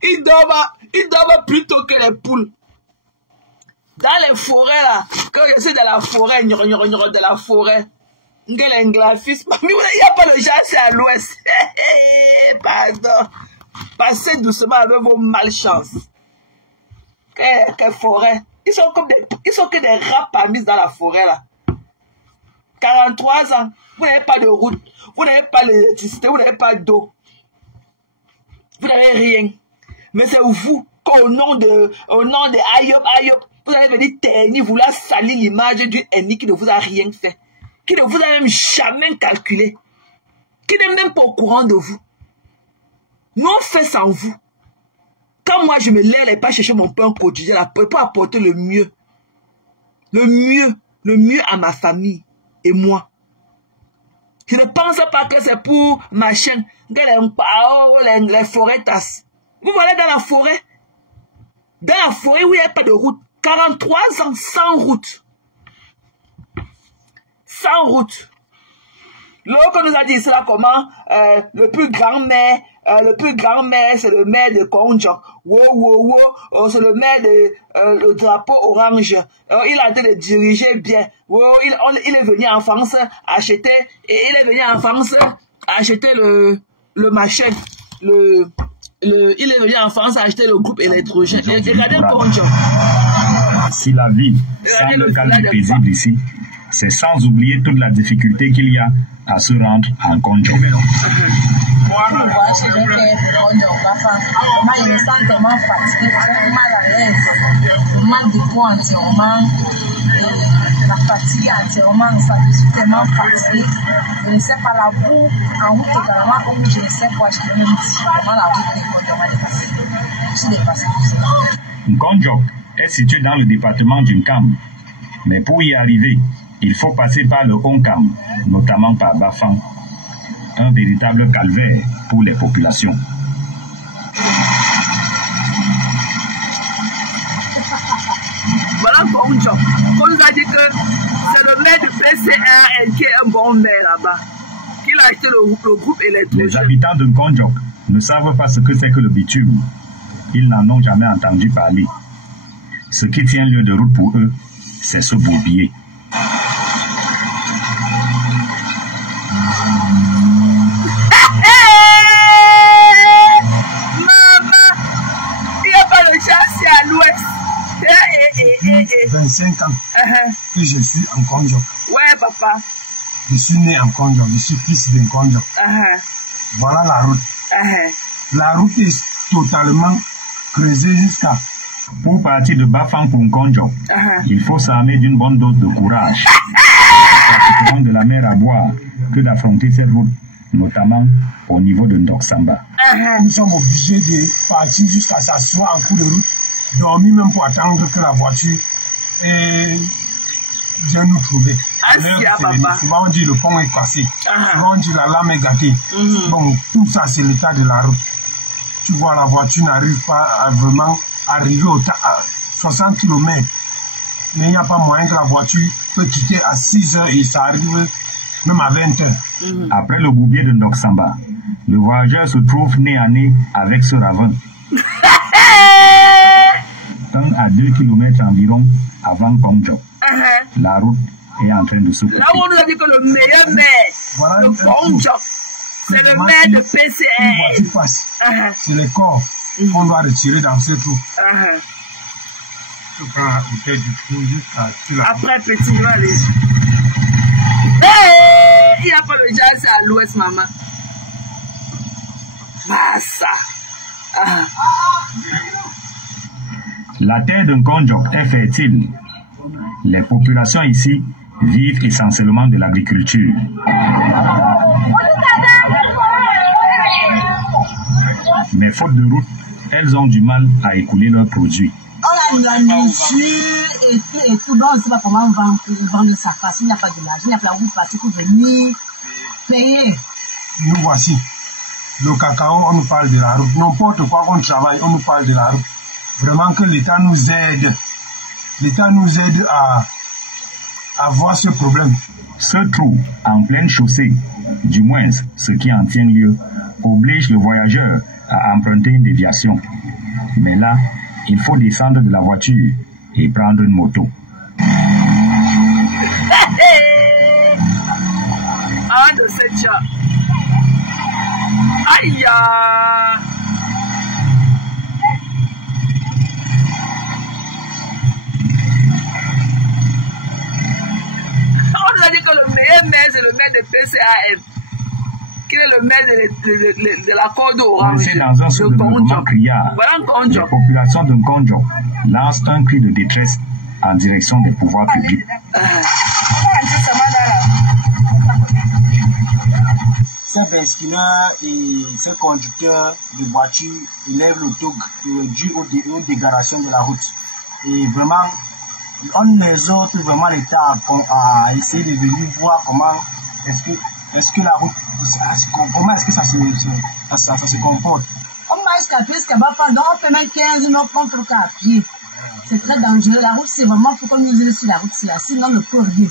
Ils dorment plutôt que les poules. Dans les forêts, là, quand je suis dans la forêt, de la forêt, il y a un graphisme. Il n'y a pas de gens, c'est à l'ouest. Pardon. Passez doucement avec vos malchances. Quelle forêt. Ils sont que des rapamistes dans la forêt, là. 43 ans, vous n'avez pas de route, vous n'avez pas d'électricité, vous n'avez pas d'eau. Vous n'avez rien. Mais c'est vous qu'au nom de Ayop, vous avez venu ternir, vous la salir l'image d'une ennemi qui ne vous a rien fait. Qui ne vous a même jamais calculé. Qui n'est même pas au courant de vous. Nous on fait sans vous. Quand moi je me lève et pas chercher mon pain quotidien, pour apporter le mieux. Le mieux à ma famille et moi. Je ne pense pas que c'est pour ma chaîne. Les forêts tassent. Vous voyez dans la forêt. Dans la forêt où il n'y a pas de route. 43 ans sans route. Sans route. L'autre nous a dit cela comment le plus grand maire, c'est le maire de Konjo. C'est le maire de le drapeau orange. Il a été de diriger bien. Il est venu en France acheter, et il est venu en France acheter le machin, il est venu en France acheter le groupe électrogène. Regardez Konjo. Si la vie semble calme et paisible ici, c'est sans oublier toute la difficulté qu'il y a à se rendre en Konjo. La fatigue entièrement, ça fait tellement fatigué. Je ne sais pas la boue en route également, où je ne sais quoi, je peux même dire comment la route est complètement dépassée. Je suis dépassée tout ça. Konjo est situé dans le département d'Unkam. Mais pour y arriver, il faut passer par le Onkam, notamment par Bafang. Un véritable calvaire pour les populations. Voilà Konjo. On nous a dit que c'est le maire de PCA qui est un bon maire là-bas. Il a acheté le groupe électrogène. Les habitants de Nkondjok ne savent pas ce que c'est que le bitume. Ils n'en ont jamais entendu parler. Ce qui tient lieu de route pour eux, c'est ce bourbier. Maman, il n'y a pas de chance à l'ouest. 25 ans que je suis en Nkondjok. Ouais, papa. Je suis né en Nkondjok, je suis fils de Nkondjok. Voilà la route. La route est totalement creusée jusqu'à... Pour partir de Bafang pour Nkondjok, il faut s'armer d'une bonne dose de courage, particulièrement de la mer à boire, que d'affronter cette route, notamment au niveau de Ndoksamba. Nous sommes obligés de partir jusqu'à s'asseoir en cours de route, dormir même pour attendre que la voiture vienne nous trouver. Souvent on dit le pont est cassé, souvent on dit la lame est gâtée. Bon, tout ça c'est l'état de la route. Tu vois, la voiture n'arrive pas à vraiment arriver à 60 km. Mais il n'y a pas moyen que la voiture peut quitter à 6 heures et ça arrive même à 20 heures. Après le bourbier de Ndoksamba, le voyageur se trouve nez à nez avec ce ravin. 1 à 2 km environ avant Nkondjok. La route est en train de se couper. Là où on nous a dit que le meilleur maire, voilà, le Nkondjok, c'est le maire de PCR. C'est les corps qu'on doit retirer dans ce trou. Après, petit, il va aller. Il n'y a pas le jazz à l'ouest, maman. Ça. La terre de Nkondjok est fertile. Les populations ici vivent essentiellement de l'agriculture. Mais faute de route, elles ont du mal à écouler leurs produits. On a la mesure et tout, donc on ne sait pas comment vendre ça parce qu'il n'y a pas de l'argent, il n'y a pas de partie pour venir payer. Nous voici. Le cacao, on nous parle de la route. N'importe quoi qu'on travaille, on nous parle de la route. Vraiment que l'État nous aide. L'État nous aide à voir ce problème. Ce trou en pleine chaussée, du moins ce qui en tient lieu, oblige le voyageur à emprunter une déviation. Mais là, il faut descendre de la voiture et prendre une moto. Ah, de cette chose. Aïe! On nous a dit que le meilleur maire, c'est le maire de PCAM. Qui est le maire de la Corde Orange. On est dans un sous-développement criard. Les populations de Nkondjok lancent un cri de détresse en direction des pouvoirs publics. Ces basculeurs et ces conducteurs de voitures élèvent le taux dû aux dégradations de la route. Et vraiment, on les autres, vraiment l'État a essayé de venir voir comment est-ce que la route, comment est-ce que ça se comporte. On va jusqu'à presque Bafang, donc on fait même 15 minutes contre à pied. C'est très dangereux. La route, c'est vraiment pour qu'on nous aide sur la route, sinon on ne peut rien.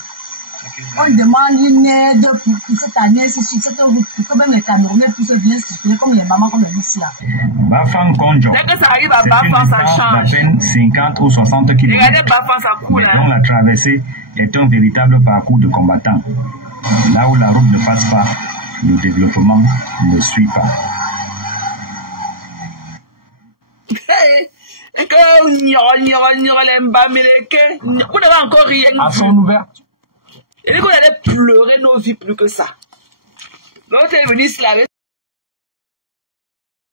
On demande une aide pour cette année, c'est sur cette route, pour que même les Camerounais puissent bien circuler comme les mamans, comme les ici. Bafang Nkondjok, dès que ça arrive à Bafang, ça change. D'à peine 50 ou 60 km. Regardez Bafang, ça coule. Mais dont la traversée est un véritable parcours de combattants. Là où la route ne passe pas, le développement ne suit pas. Vous n'avez encore rien vu. À son ouverture. Et qu'on allait pleurer nos vies plus que ça. L'autre est venu se laver